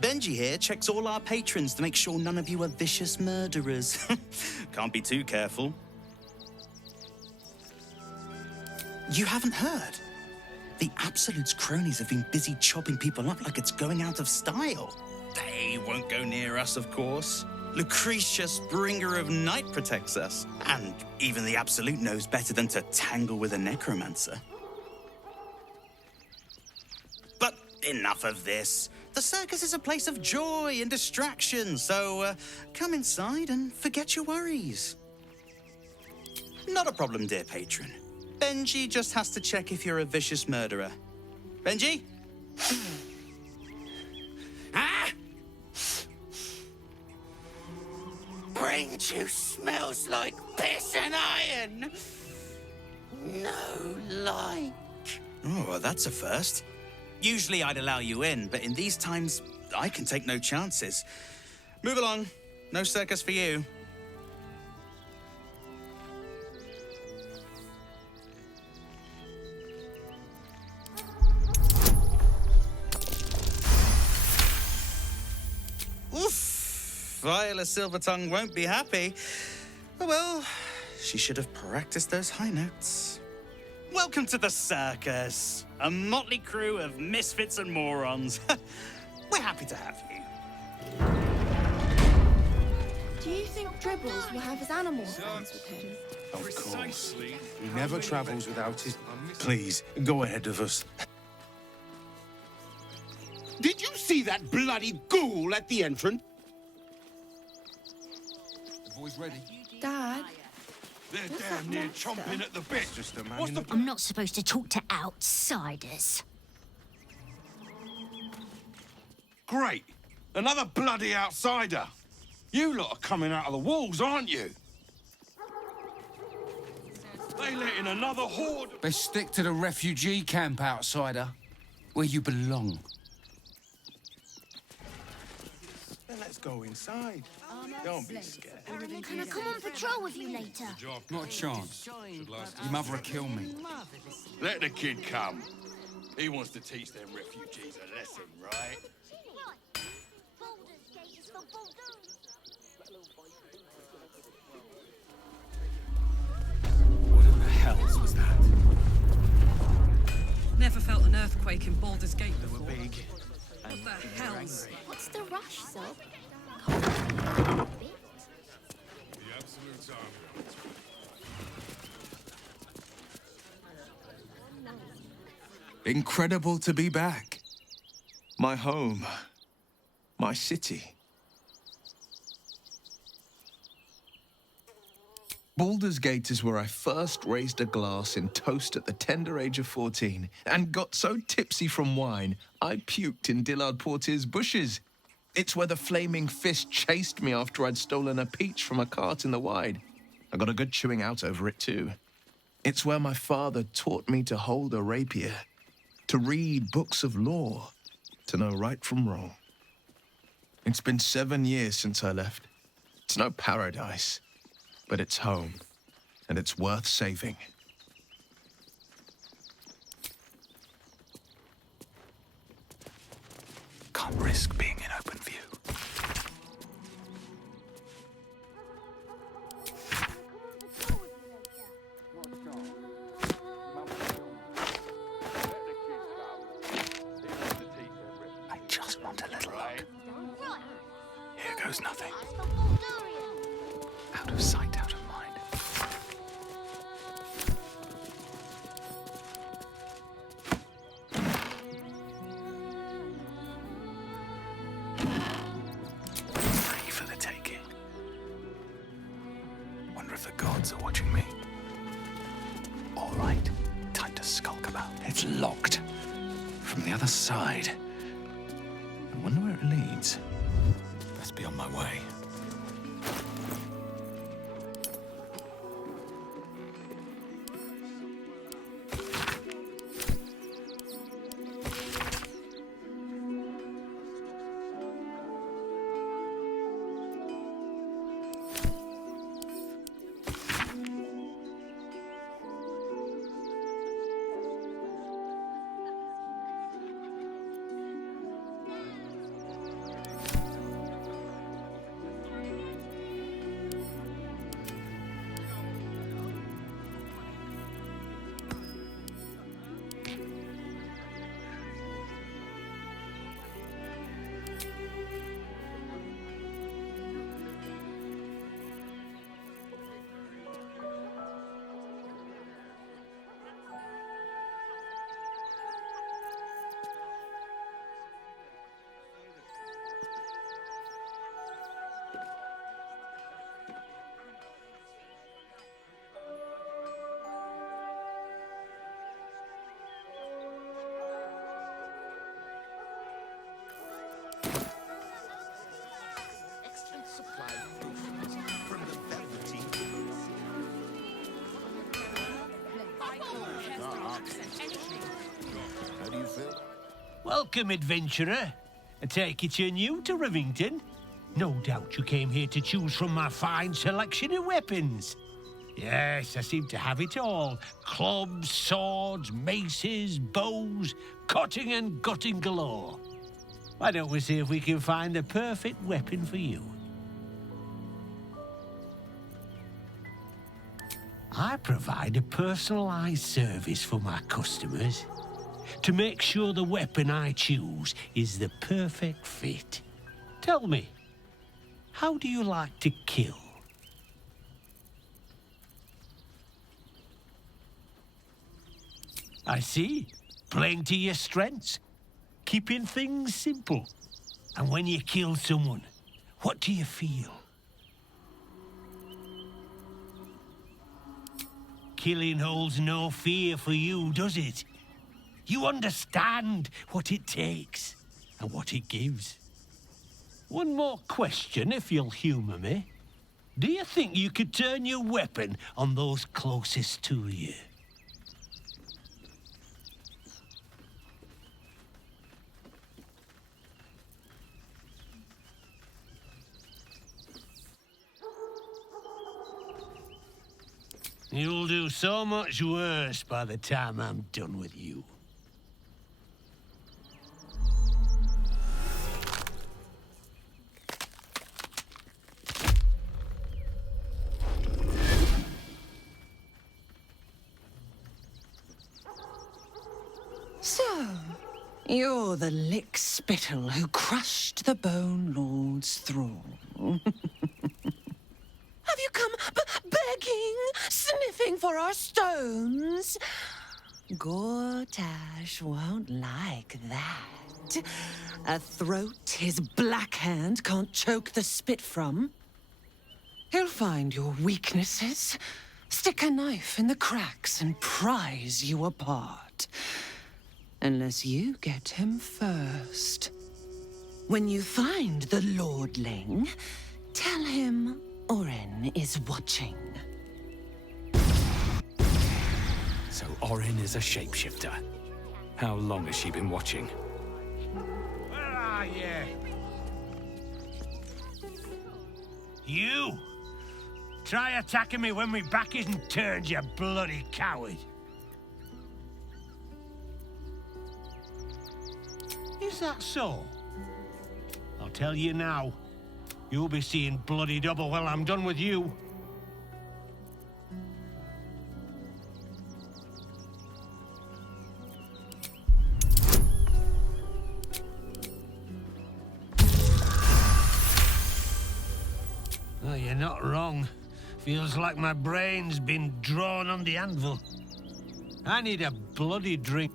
Benji here checks all our patrons to make sure none of you are vicious murderers. Can't be too careful. You haven't heard? The Absolute's cronies have been busy chopping people up like it's going out of style. They won't go near us, of course. Lucretius, bringer of night, protects us. And even the Absolute knows better than to tangle with a necromancer. But enough of this. The circus is a place of joy and distraction, so come inside and forget your worries. Not a problem, dear patron. Benji just has to check if you're a vicious murderer. Benji? Ah! Brain juice smells like piss and iron. No light. Oh, well, that's a first. Usually I'd allow you in, but in these times, I can take no chances. Move along. No circus for you. Oof! Viola Silvertongue won't be happy. Oh well, she should have practiced those high notes. Welcome to the circus, a motley crew of misfits and morons. We're happy to have you. Do you think Dribbles will have his animal friends with him? Of course. He never travels without his... Please, go ahead of us. Did you see that bloody ghoul at the entrance? The boy's ready. Dad? They're damn near chomping at the bit. Just a man. What's the... I'm not supposed to talk to outsiders. Great. Another bloody outsider. You lot are coming out of the walls, aren't you? They let in another horde. Best stick to the refugee camp, outsider. Where you belong. Then let's go inside. Don't be scared. Can I come on patrol with you later? Not a chance. Your mother will kill me. Let the kid come. He wants to teach them refugees a lesson, right? What in the hells was that? Never felt an earthquake in Baldur's Gate before. They were big. What the hell's... What's the rush, Sob? The Absolute's army. Incredible to be back. My home. My city. Baldur's Gate is where I first raised a glass in toast at the tender age of 14 and got so tipsy from wine, I puked in Dillard Portier's bushes. It's where the flaming fist chased me after I'd stolen a peach from a cart in the Wide. I got a good chewing out over it, too. It's where my father taught me to hold a rapier, to read books of law, to know right from wrong. It's been 7 years since I left. It's no paradise, but it's home, and it's worth saving. Can't risk being in open view. I just want a little look. Here goes nothing. Out of sight, out of mind. Free for the taking. Wonder if the gods are watching me. All right, time to skulk about. It's locked. From the other side. I wonder where it leads. Best be on my way. Welcome, adventurer. I take it you're new to Rivington. No doubt you came here to choose from my fine selection of weapons. Yes, I seem to have it all. Clubs, swords, maces, bows, cutting and gutting galore. Why don't we see if we can find the perfect weapon for you? I provide a personalized service for my customers to make sure the weapon I choose is the perfect fit. Tell me, how do you like to kill? I see. Playing to your strengths. Keeping things simple. And when you kill someone, what do you feel? Killing holds no fear for you, does it? You understand what it takes and what it gives. One more question, if you'll humour me. Do you think you could turn your weapon on those closest to you? You'll do so much worse by the time I'm done with you. So, you're the lick-spittle who crushed the Bone Lord's thrall. Have you come begging, sniffing for our stones? Gortash won't like that. A throat his black hand can't choke the spit from. He'll find your weaknesses, stick a knife in the cracks and prize you apart. Unless you get him first. When you find the Lordling, tell him Orin is watching. So Orin is a shapeshifter. How long has she been watching? Where are you? You! Try attacking me when my back isn't turned, you bloody coward. Is that so? I'll tell you now. You'll be seeing bloody double when I'm done with you. Oh, you're not wrong. Feels like my brain's been drawn on the anvil. I need a bloody drink.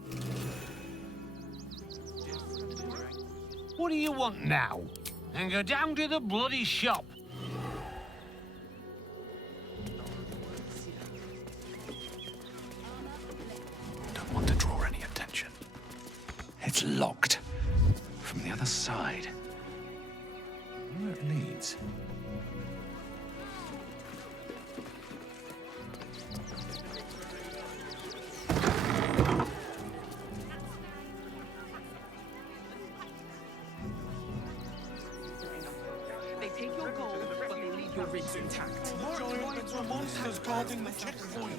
What do you want now? And go down to the bloody shop. Don't want to draw any attention. It's locked. From the other side. I wonder where it leads. Intact. Monsters guarding the checkpoint.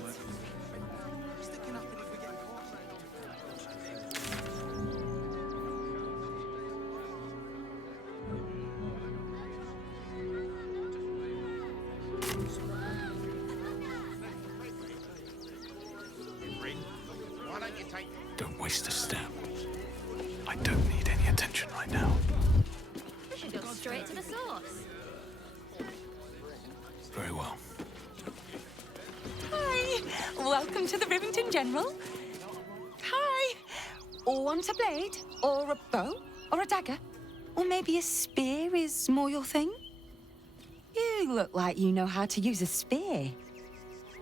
Don't waste a step. I don't need any attention right now. We should go straight to the source. Very well. Hi, welcome to the Rivington General. Hi. Want a blade, or a bow, or a dagger? Or maybe a spear is more your thing? You look like you know how to use a spear.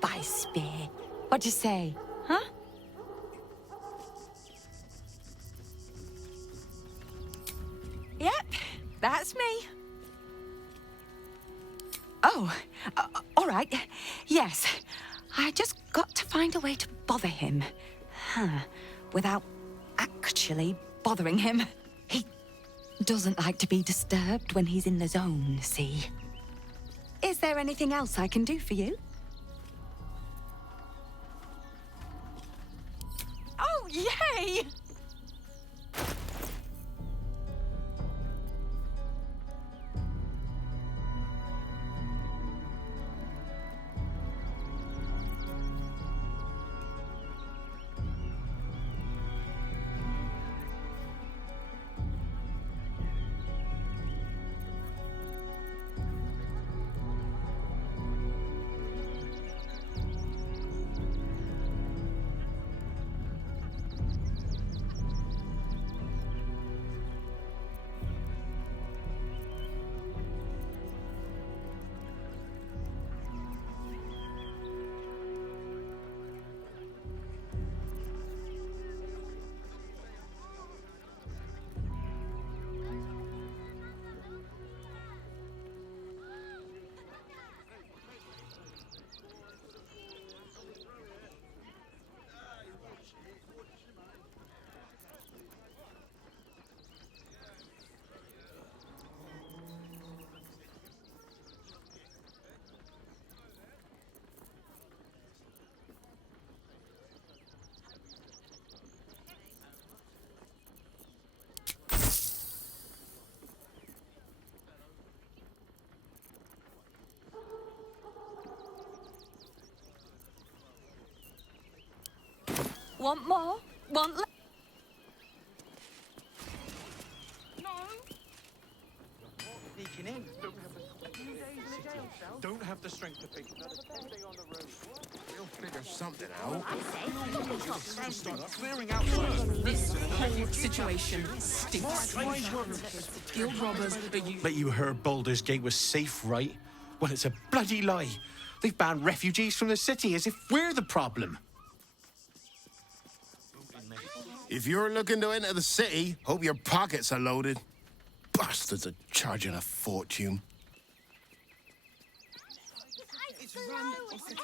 By spear, what'd you say, huh? Yep, that's me. Oh, all right. Yes. I just got to find a way to bother him. Without actually bothering him. He doesn't like to be disturbed when he's in the zone, see? Is there anything else I can do for you? Oh, yay! Want more? Want less? Sneaking in. Don't have the strength to pick. We'll figure something out. This whole situation stinks. Guild robbers are you. But you heard Baldur's Gate was safe, right? Well, it's a bloody lie. They've banned refugees from the city as if we're the problem. If you're looking to enter the city, hope your pockets are loaded. Bastards are charging a fortune.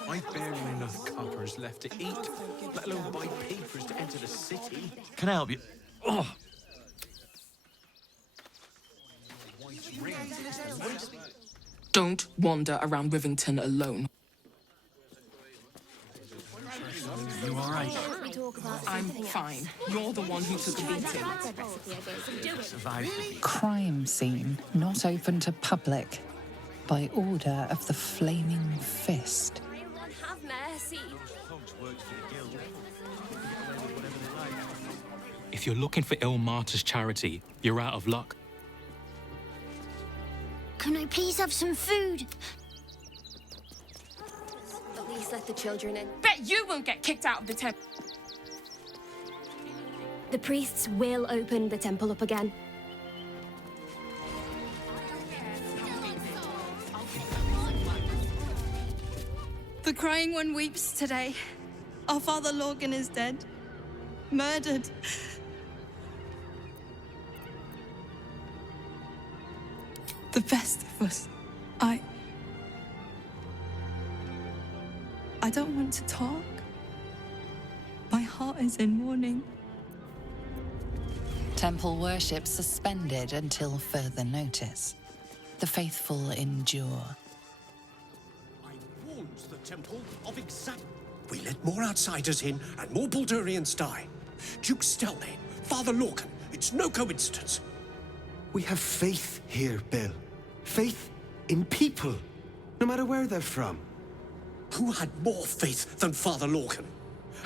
I've barely enough coppers left to eat, let alone buy papers to enter the city. Can I help you? Oh. Don't wander around Rivington alone. You all right? I'm fine. You're the one who took a beating. Crime scene not open to public by order of the Flaming Fist. Have mercy. If you're looking for Il Martyr's charity, you're out of luck. Can I please have some food? At least let the children in. Bet you won't get kicked out of the temple. The priests will open the temple up again. The crying one weeps today. Our father Lorgan is dead. Murdered. The best of us. I don't want to talk. My heart is in mourning. Temple worship suspended until further notice. The faithful endure. Warns the temple of We let more outsiders in and more Baldurians die. Duke Stelnane, Father Lorcan, it's no coincidence. We have faith here, Bill. Faith in people, no matter where they're from. Who had more faith than Father Lorcan?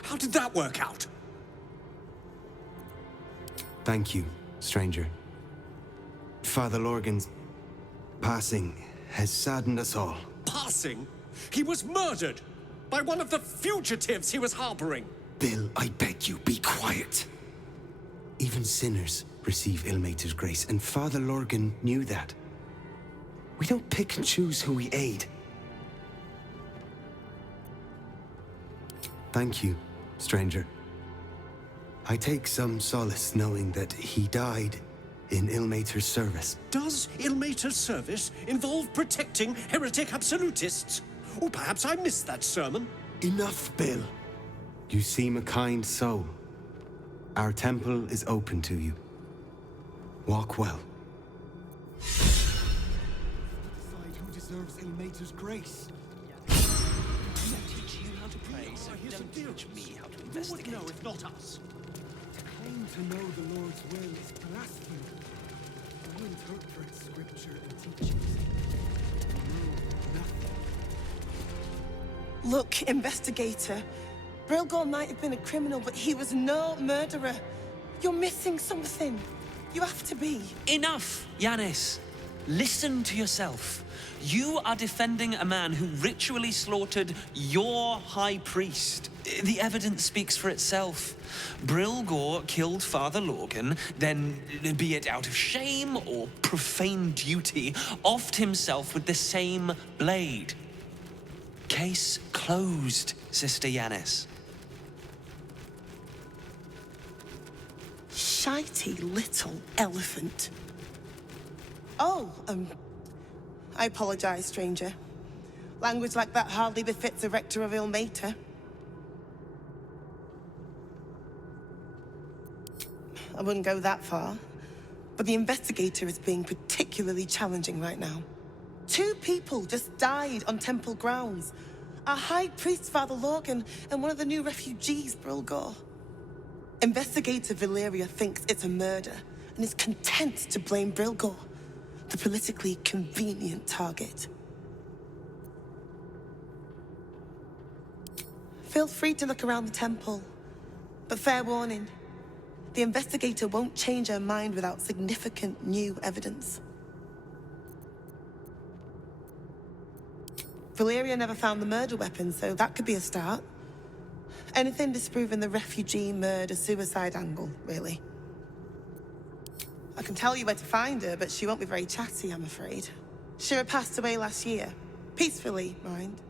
How did that work out? Thank you, stranger. Father Lorgan's passing has saddened us all. Passing? He was murdered by one of the fugitives he was harboring. Bill, I beg you, be quiet. Even sinners receive Ilmater's grace, and Father Lorgan knew that. We don't pick and choose who we aid. Thank you, stranger. I take some solace knowing that he died in Ilmater's service. Does Ilmater's service involve protecting heretic absolutists? Or perhaps I missed that sermon. Enough, Bill. You seem a kind soul. Our temple is open to you. Walk well. Decide who deserves Ilmater's grace. Teach you how to pray, so don't teach me how to investigate. Who would know if not us? To claim to know the Lord's will is blasphemy. Who interprets scripture and teachings? No, nothing. Look, investigator. Brilgor might have been a criminal, but he was no murderer. You're missing something. You have to be. Enough, Yanis. Listen to yourself. You are defending a man who ritually slaughtered your high priest. The evidence speaks for itself. Brilgor killed Father Lorgan, then, be it out of shame or profane duty, offed himself with the same blade. Case closed, Sister Yanis. Shitey little elephant. Oh, I apologize, stranger. Language like that hardly befits a rector of Ilmater. I wouldn't go that far, but the investigator is being particularly challenging right now. 2 people just died on temple grounds. Our high priest, Father Lorgan, and one of the new refugees, Brilgor. Investigator Valeria thinks it's a murder and is content to blame Brilgor, the politically convenient target. Feel free to look around the temple, but fair warning, the investigator won't change her mind without significant new evidence. Valeria never found the murder weapon, so that could be a start. Anything disproving the refugee murder-suicide angle, really. I can tell you where to find her, but she won't be very chatty, I'm afraid. Shira passed away last year. Peacefully, mind.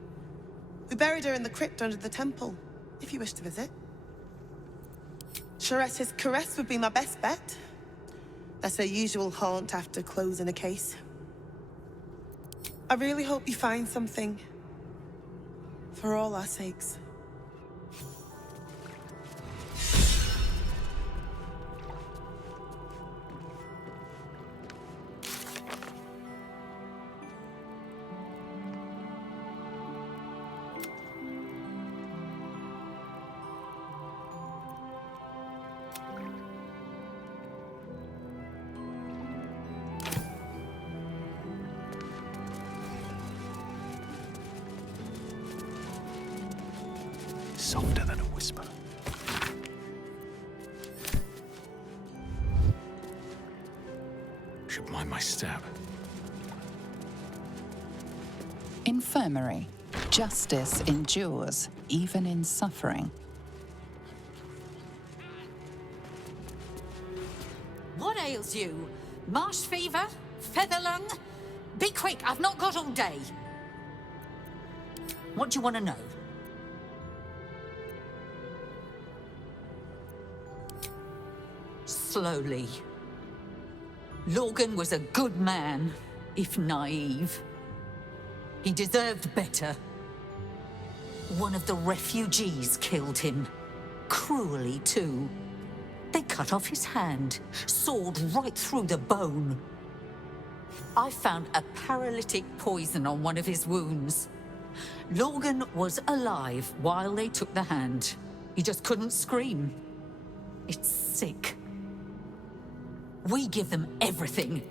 We buried her in the crypt under the temple, if you wish to visit. Shira's caress would be my best bet. That's her usual haunt after closing a case. I really hope you find something. For all our sakes. Softer than a whisper. Should mind my step. Infirmary. Justice endures, even in suffering. What ails you? Marsh fever? Feather lung? Be quick, I've not got all day. What do you want to know? Slowly. Lorgan was a good man, if naive. He deserved better. One of the refugees killed him. Cruelly, too. They cut off his hand, sawed right through the bone. I found a paralytic poison on one of his wounds. Lorgan was alive while they took the hand. He just couldn't scream. It's sick. We give them everything.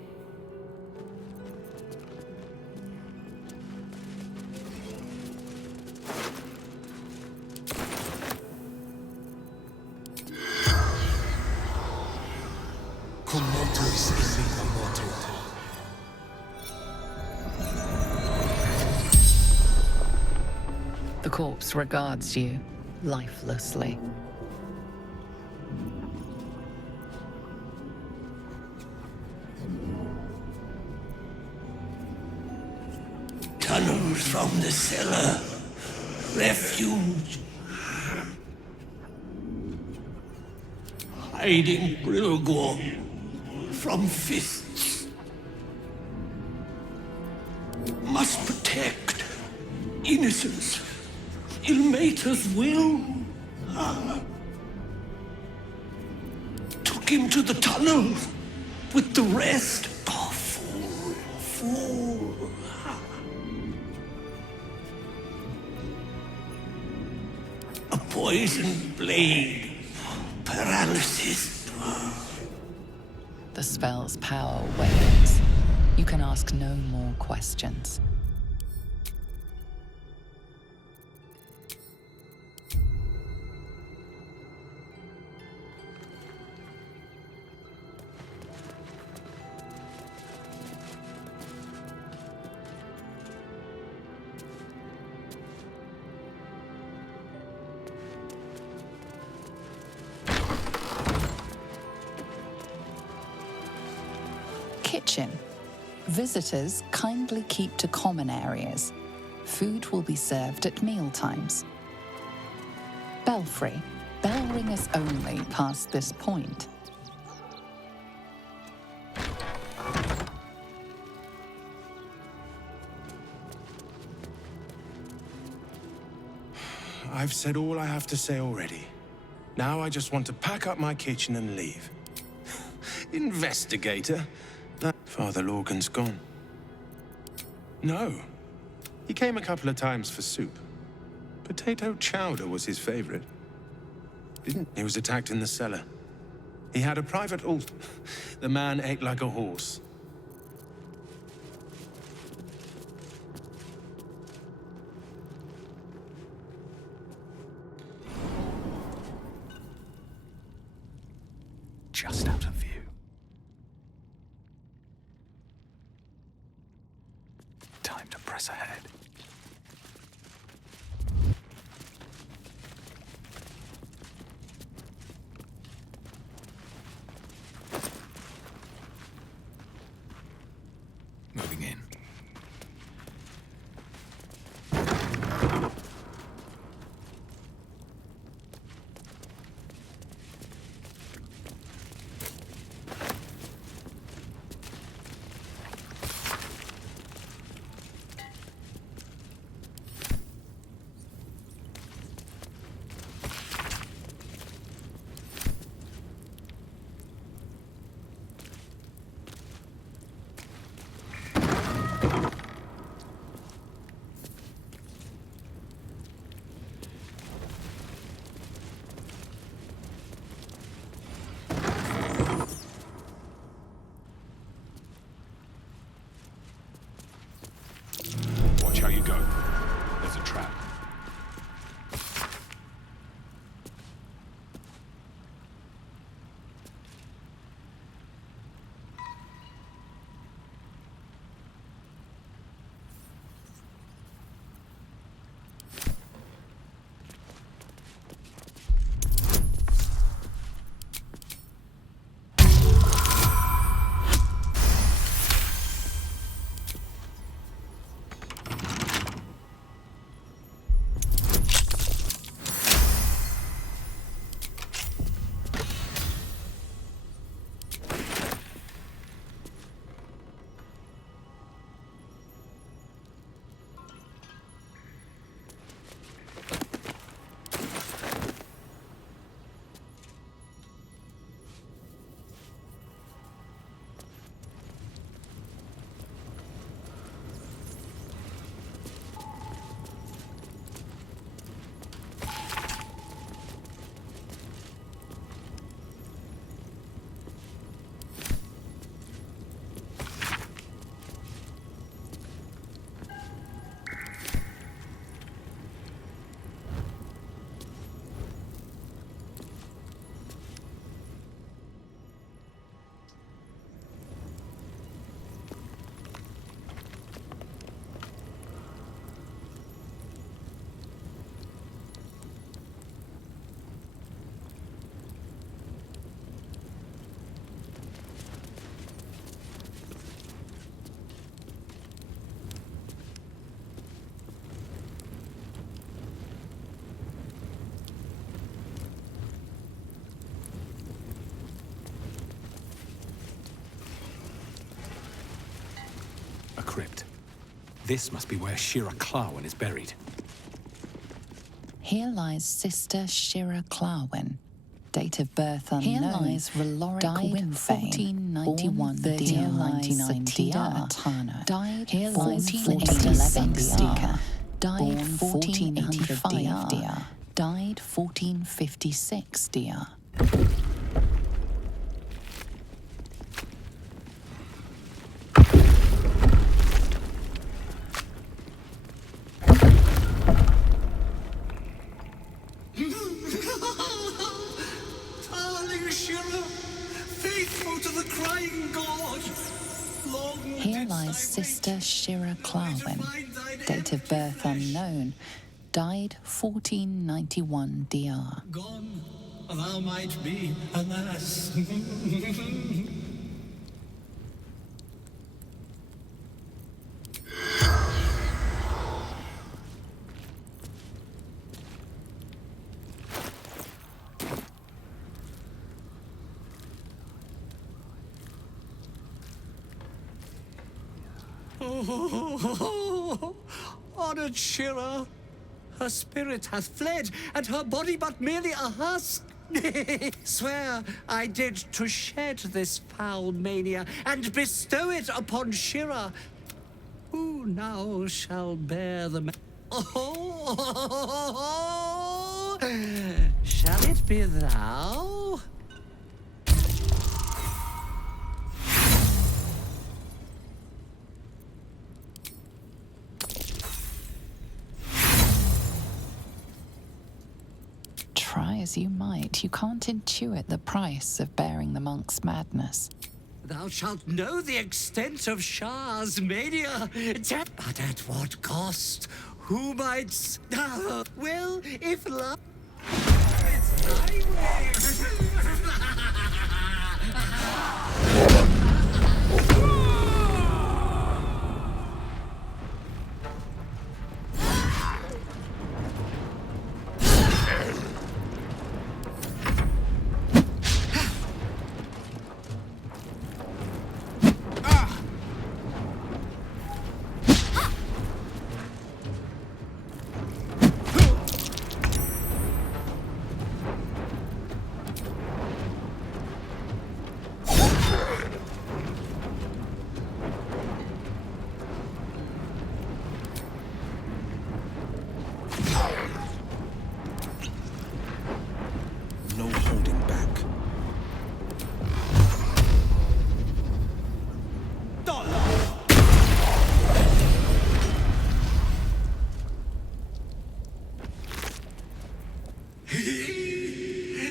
The corpse regards you lifelessly. Tunnels from the cellar. Refuge. Hiding Brilgor from fists. Must protect innocence. Ilmater's will. Took him to the tunnels. with the rest. Oh, fool, fool. A poisoned blade. Paralysis. The spell's power wanes. You can ask no more questions. Kitchen. Visitors kindly keep to common areas. Food will be served at mealtimes. Belfry. Bell ringers only past this point. I've said all I have to say already. Now I just want to pack up my kitchen and leave. Investigator? Father Lorgan's gone. No. He came a couple of times for soup. Potato chowder was his favorite. He was attacked in the cellar. He had a private The man ate like a horse. Just out of view. Time to press ahead. Moving in. Watch how you go. There's a trap. A crypt. This must be where Shira Clawin is buried. Here lies Sister Shira Clawin, Date of birth unknown. Here lies Roloric Winfane, 1491 DR. Died here lies 1411 DR. Died 1485 DR. Died 1456 DR. Darling Shira, faithful to the crying god. Here lies Sister Shira Clarwin. Date of birth unknown. Died 1491 DR. Gone, thou might be, alas. Honored Shira, her spirit hath fled, and her body but merely a husk. Swear I did to shed this foul mania and bestow it upon Shira. Who now shall bear the shall it be thou? Try as you might, you can't intuit the price of bearing the monk's madness. Thou shalt know the extent of Shah's mania, but at what cost? Who might... well, if love... It's thy way. No holding back.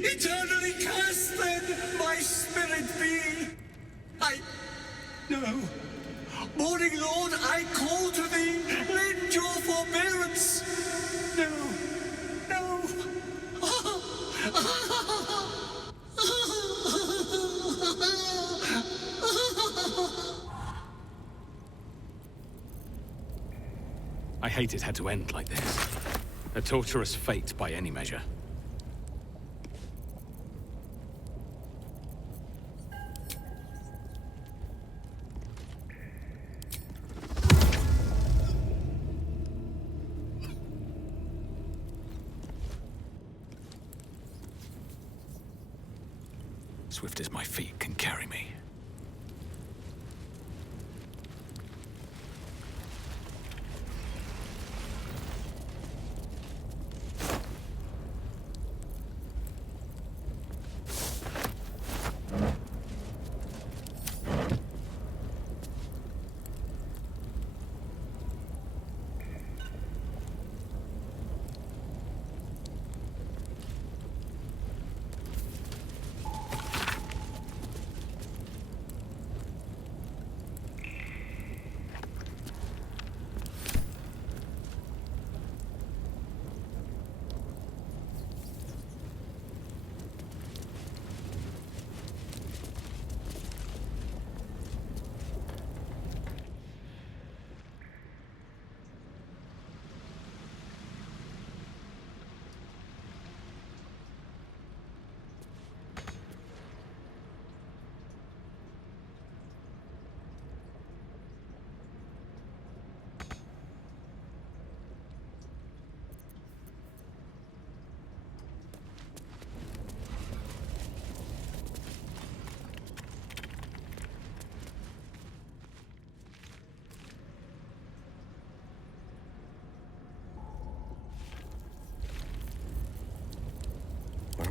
Eternally cast then, my spirit be. No. Morning Lord, I call to thee, lend your forbearance. No. I hate it had to end like this. A torturous fate by any measure. Swift as my feet can carry me.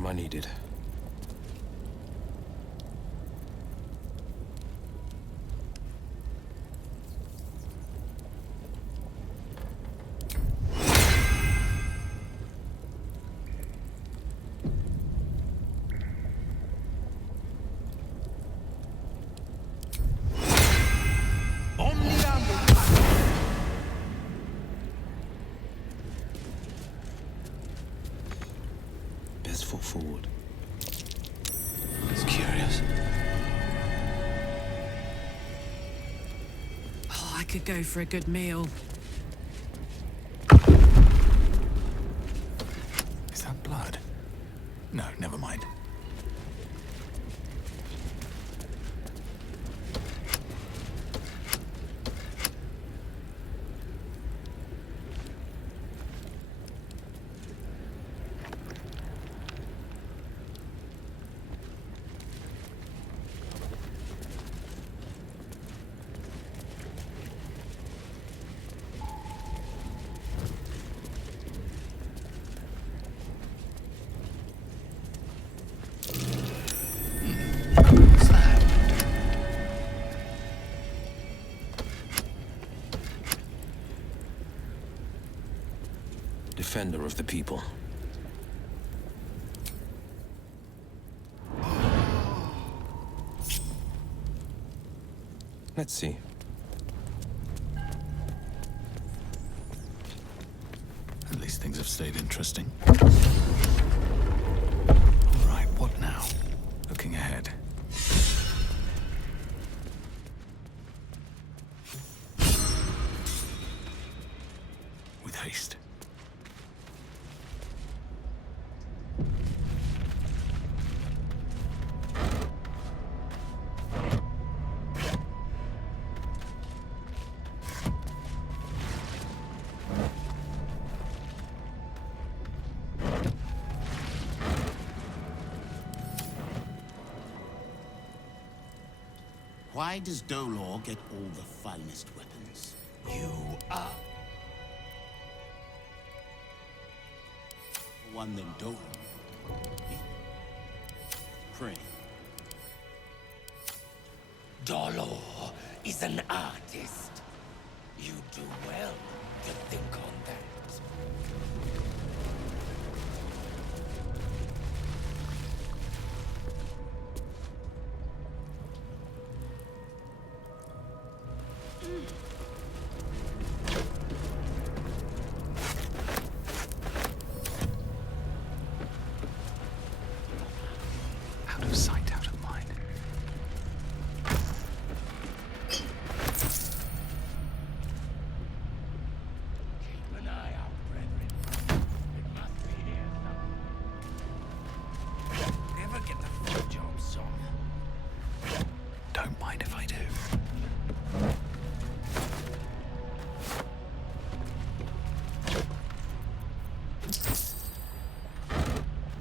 item I needed. Best foot forward. It's curious. Oh, I could go for a good meal. Is that blood? No, never mind. Defender of the people. Let's see. At least things have stayed interesting. All right, what now? Looking ahead. With haste. Why does Dolor get all the finest weapons? You are one than Dolor. Pray. Dolor is an artist. You do well to think on that. Out of sight, out of mind. Keep an eye out, brethren. It must be here somewhere. Never get the full job, son. Don't mind if I do.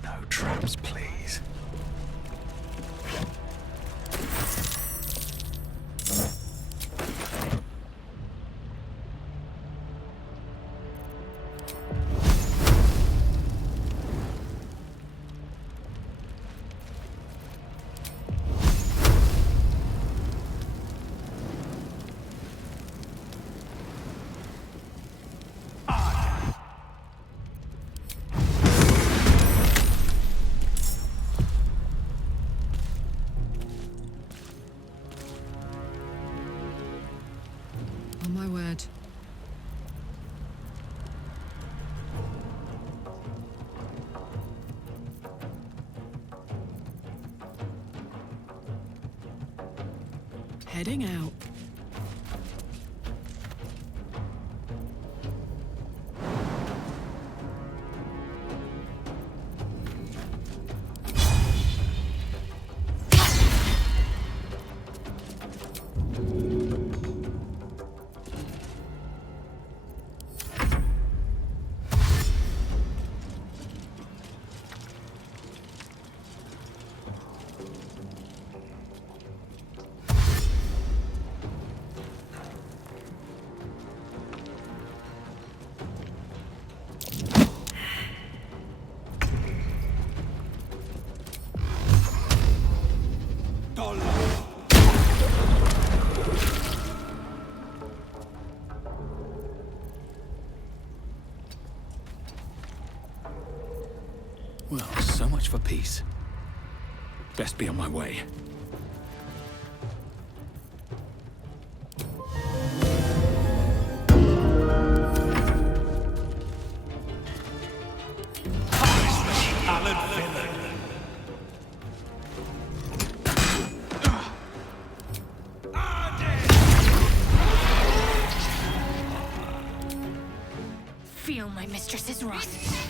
No traps, please. On my word. Heading out. Well, so much for peace. Best be on my way. Feel my mistress's wrath.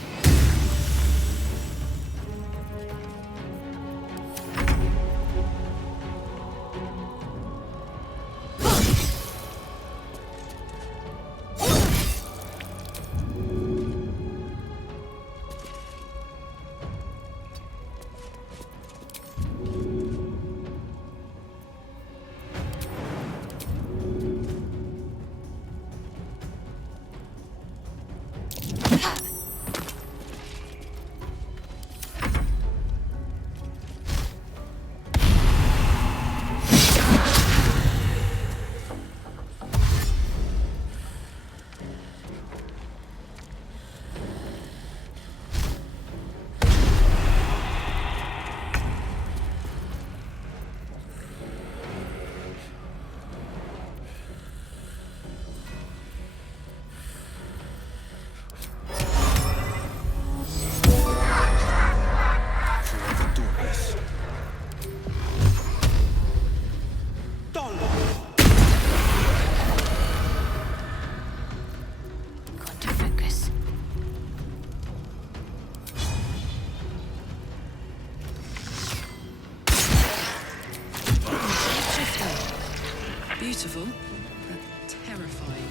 Got to focus. Beautiful, but terrifying.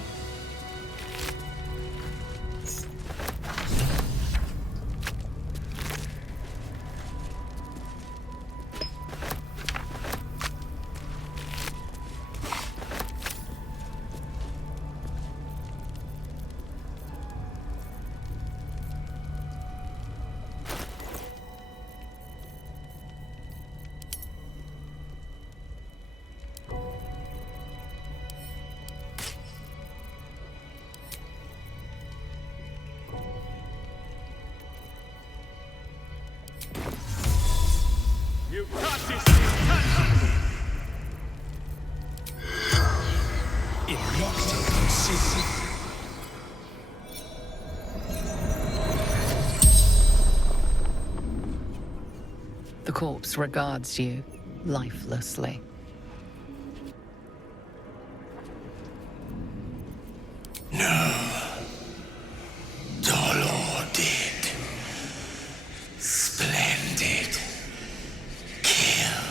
The corpse regards you lifelessly. Baldur did. Splendid. Kill.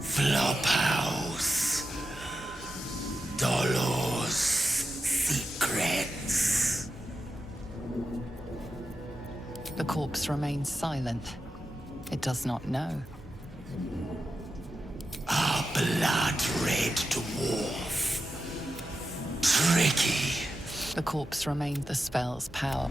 Flophouse. Dolor's secrets. The corpse remains silent. It does not know. Our blood-red dwarf. Tricky. The corpse remained the spell's power.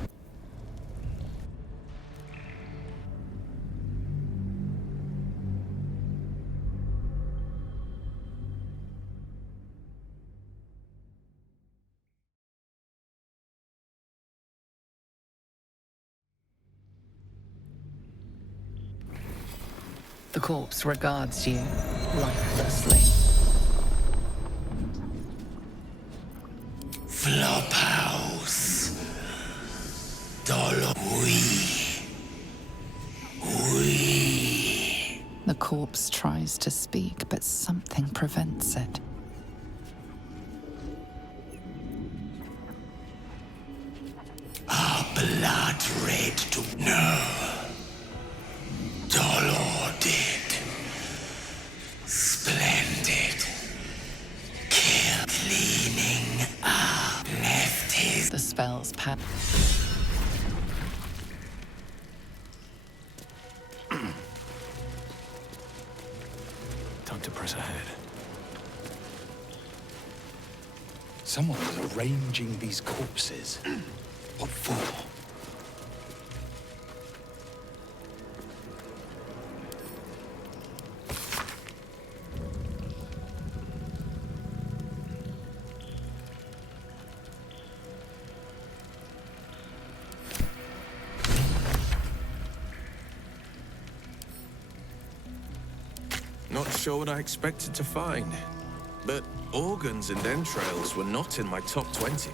The corpse regards you lifelessly. Flophouse. Dolor. We. The corpse tries to speak, but something prevents it. Our blood-red to no. Dolor did. Splendid. Kill. Cleaning up. Left his. The spell's power. Time to press ahead. Someone was arranging these corpses. What for? sure what I expected to find. But organs and entrails were not in my top 20.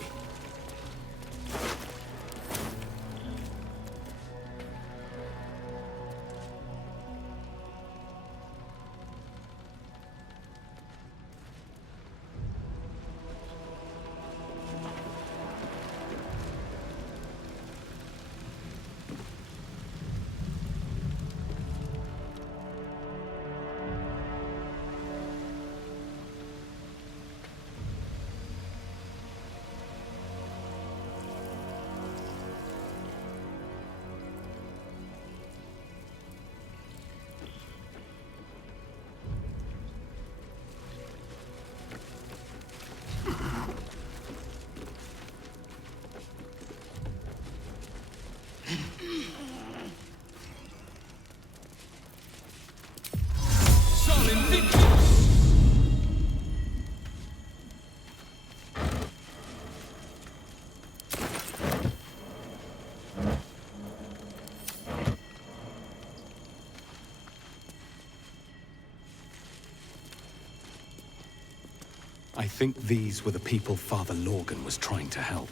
I think these were the people Father Lorgan was trying to help.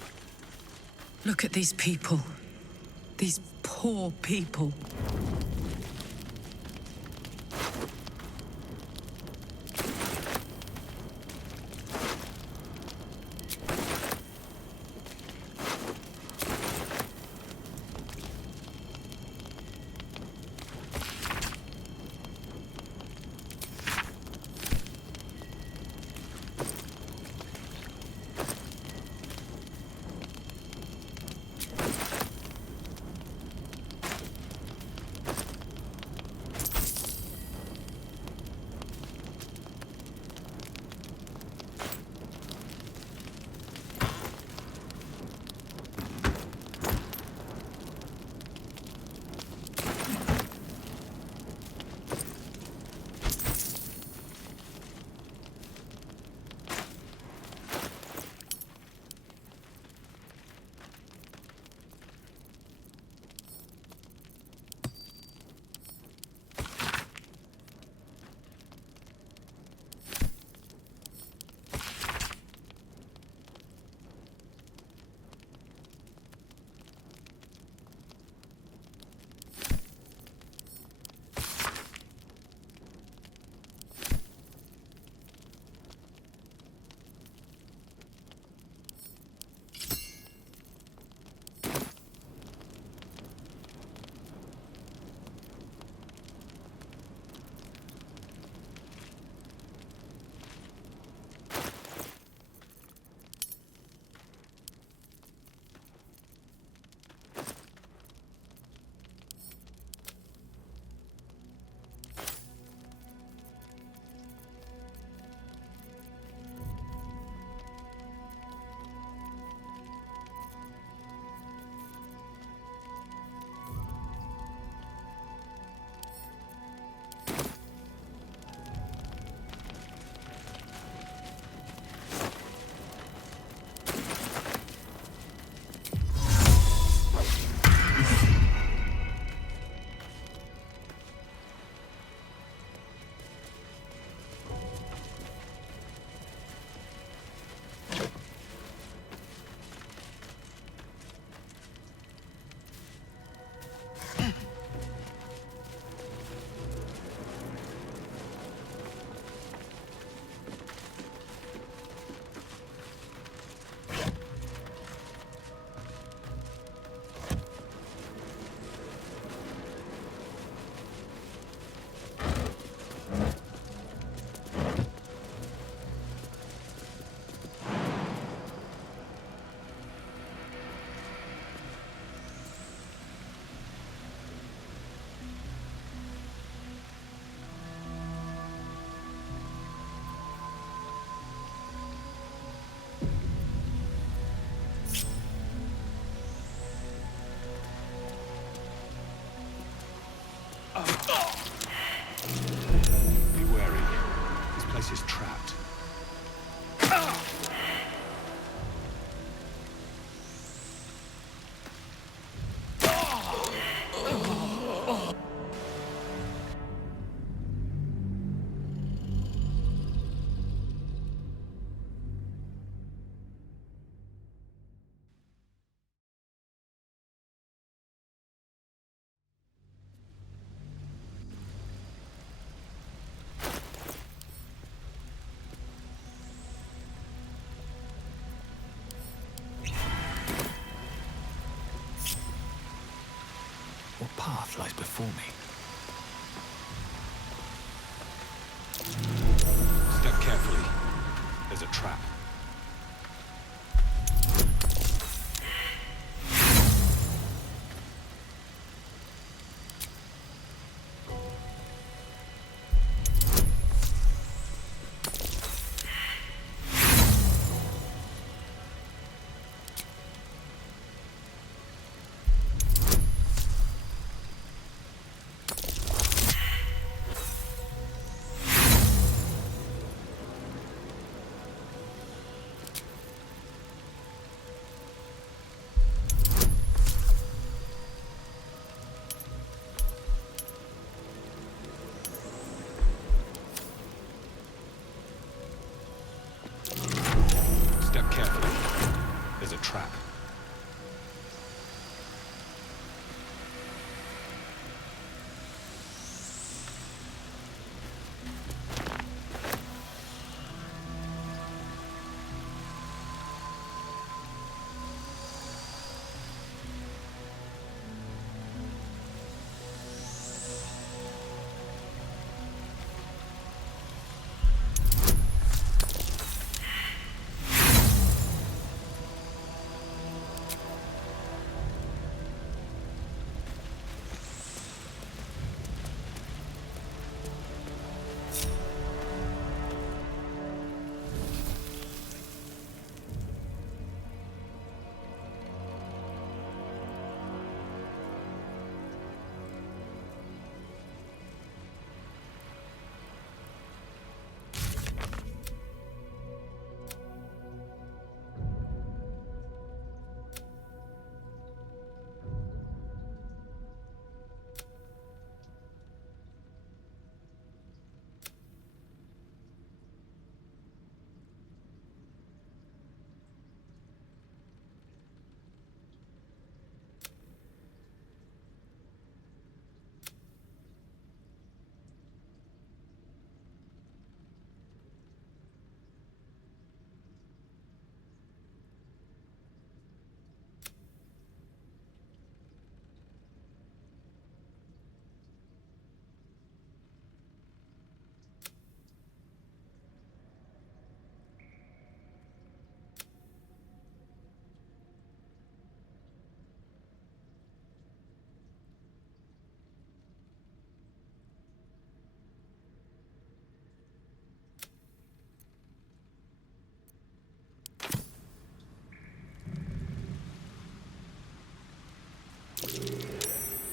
Look at these people. These poor people. death lies before me. Step carefully. There's a trap. Step carefully. There's a trap.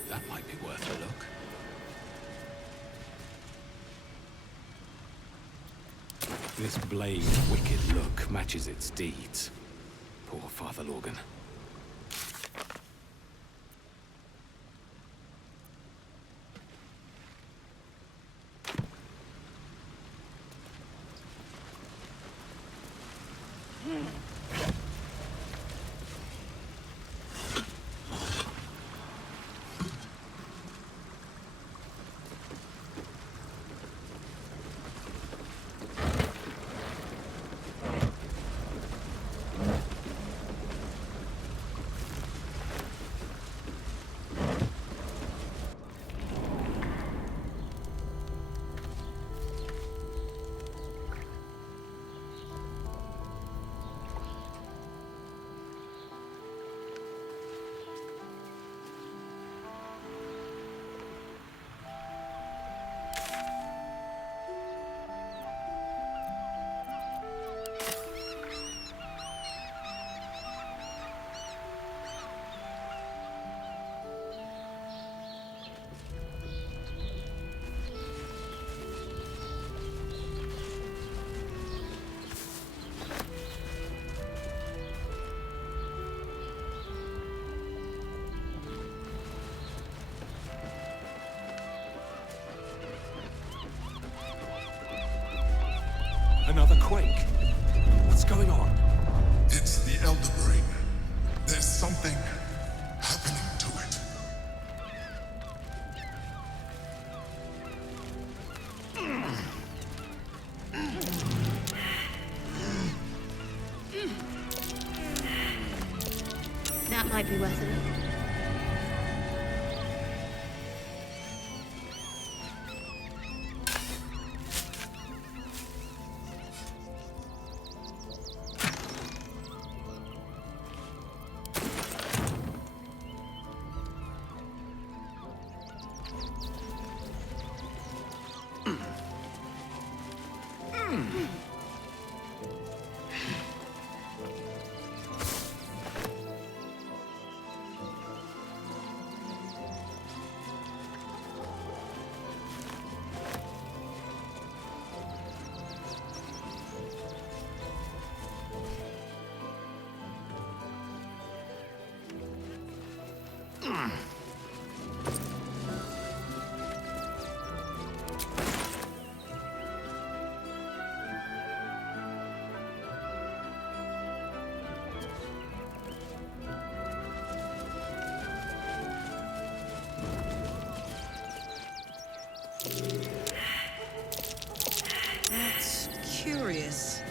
That might be worth a look. This blade's wicked look matches its deeds. Poor Father Lorgan. Another quake. What's going on? It's the Elder Brain. There's something happening to it. That might be worth a look. That's curious.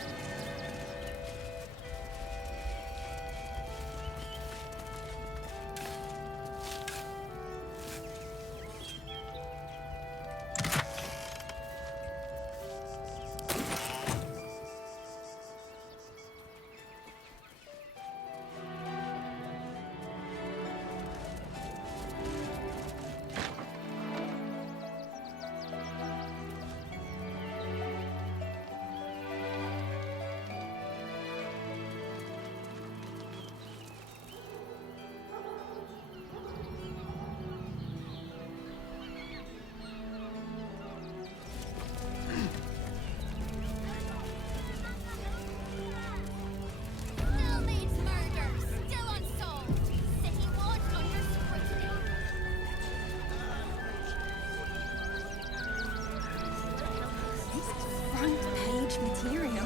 Material.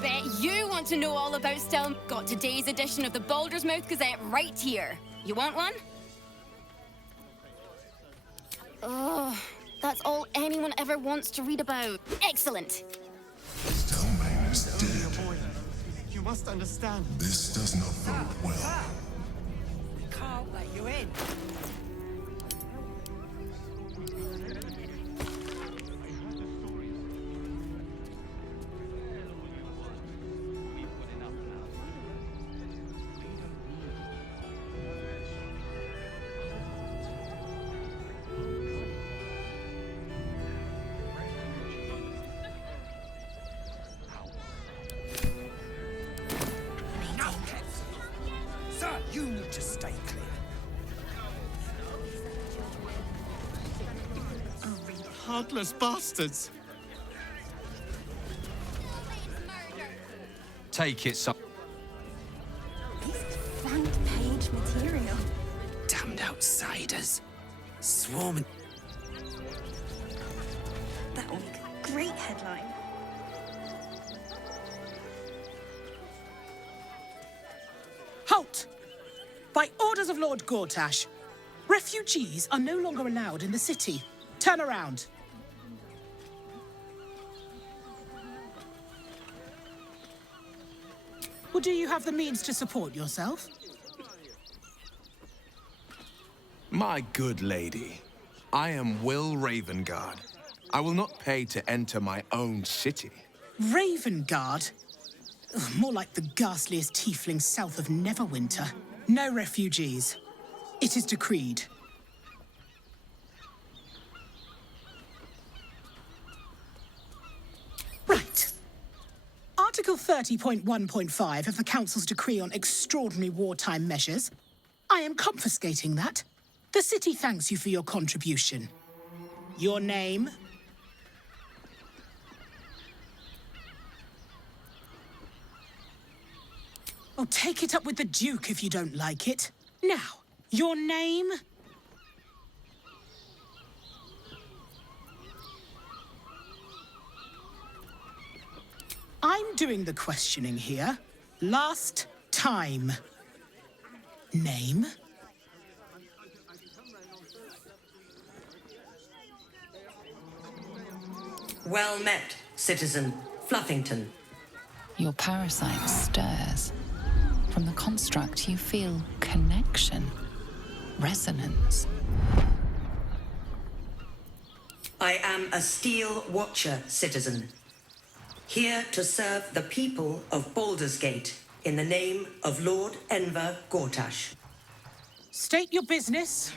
Bet you want to know all about Still. Got today's edition of the Baldur's Mouth Gazette right here. You want one? Oh, that's all anyone ever wants to read about. Excellent. Stelmane is dead. You must understand. This does not bode well. Can't let you in. Sir, you need to stay clear. Heartless bastards. Take it, son. Front page material. Damned outsiders. Swarming. That'll make a great headline. Halt! By orders of Lord Gortash, refugees are no longer allowed in the city. Turn around. Or do you have the means to support yourself? My good lady, I am Will Ravengard. I will not pay to enter my own city. Ravengard? Ugh, more like the ghastliest tiefling south of Neverwinter. No refugees. It is decreed. Right. Article 30.1.5 of the Council's Decree on Extraordinary Wartime Measures. I am confiscating that. The city thanks you for your contribution. Your name? Oh, take it up with the Duke if you don't like it. Now, your name? I'm doing the questioning here. Last time. Name? Well met, citizen Fluffington. Your parasite stirs. From the construct, you feel connection, resonance. I am a Steel Watcher, citizen. Here to serve the people of Baldur's Gate in the name of Lord Enver Gortash. State your business.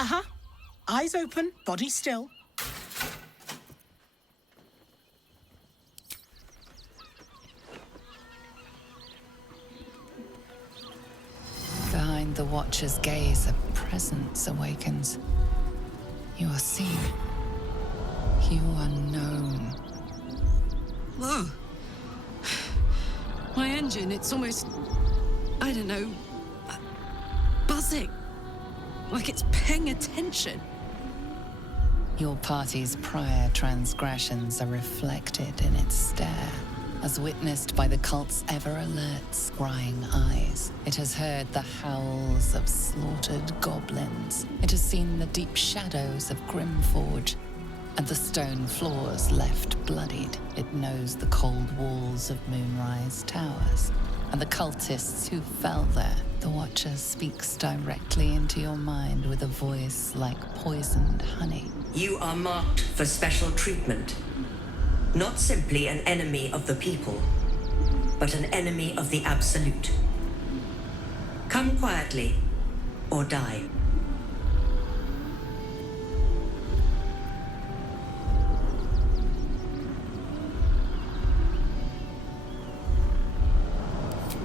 Uh-huh. Eyes open, body still. Behind the Watcher's gaze, a presence awakens. You are seen. You are known. Whoa. My engine, it's almost, I don't know, buzzing. Like it's paying attention. Your party's prior transgressions are reflected in its stare, as witnessed by the cult's ever-alert, scrying eyes. It has heard the howls of slaughtered goblins. It has seen the deep shadows of Grimforge, and the stone floors left bloodied. It knows the cold walls of Moonrise Towers, and the cultists who fell there. The Watcher speaks directly into your mind with a voice like poisoned honey. You are marked for special treatment. Not simply an enemy of the people, but an enemy of the Absolute. Come quietly, or die.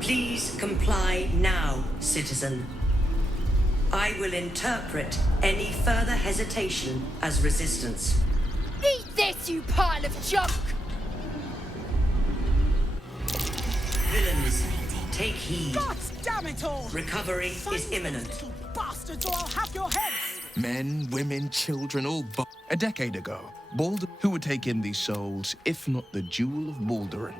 Please comply now, citizen. I will interpret any further hesitation as resistance. Eat this, you pile of junk! Villains, take heed. God damn it all! Recovery is imminent. Little bastards, or I'll have your heads! Men, women, children, all a decade ago, Baldur, who would take in these souls, if not the Jewel of Baldurin.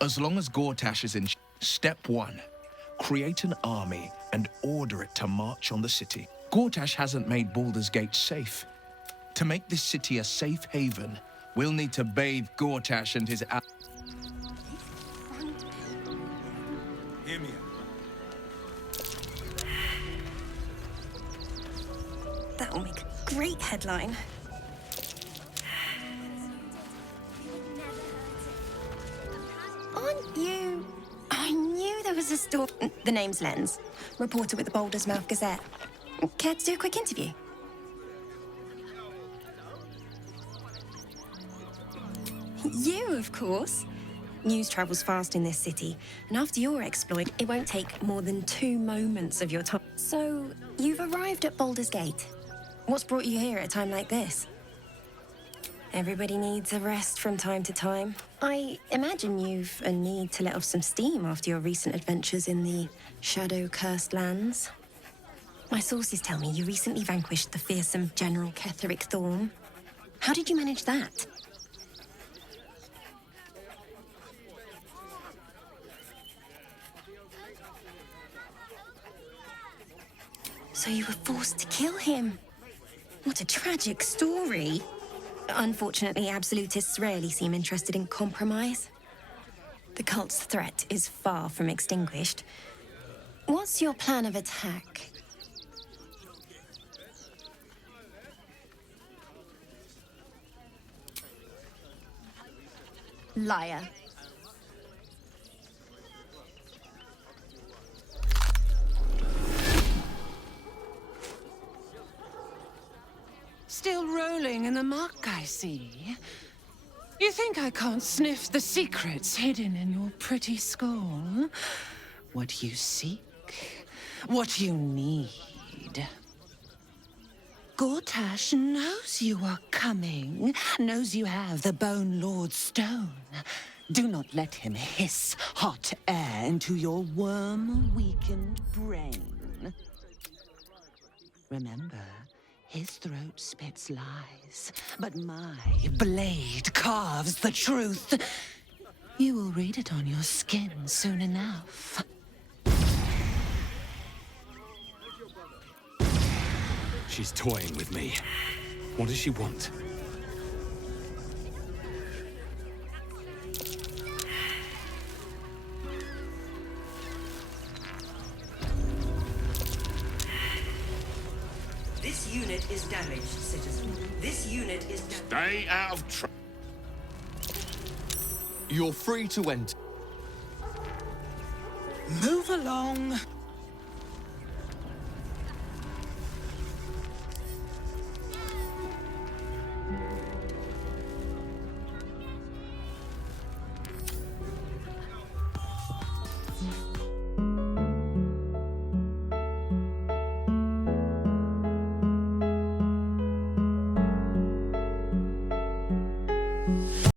As long as Gortash is in step 1, create an army and order it to march on the city. Gortash hasn't made Baldur's Gate safe. To make this city a safe haven, we'll need to bathe Gortash and his Hear me out. That will make a great headline. Aren't you? I knew there was a story. The name's Lens, reporter with the Baldur's Mouth Gazette. Care to do a quick interview? You, of course. News travels fast in this city, and after your exploit, it won't take more than 2 moments of your time. So, you've arrived at Baldur's Gate. What's brought you here at a time like this? Everybody needs a rest from time to time. I imagine you've a need to let off some steam after your recent adventures in the shadow-cursed lands. My sources tell me you recently vanquished the fearsome General Ketheric Thorn. How did you manage that? So you were forced to kill him. What a tragic story. Unfortunately, absolutists rarely seem interested in compromise. The cult's threat is far from extinguished. What's your plan of attack? Liar. Still rolling in the muck, I see. You think I can't sniff the secrets hidden in your pretty skull? What you seek, what you need. Gortash knows you are coming, knows you have the Bone Lord's stone. Do not let him hiss hot air into your worm-weakened brain. Remember, his throat spits lies, but my blade carves the truth. You will read it on your skin soon enough. She's toying with me. What does she want? This unit is damaged, citizen. This unit is Stay out of trouble. You're free to enter. Move along.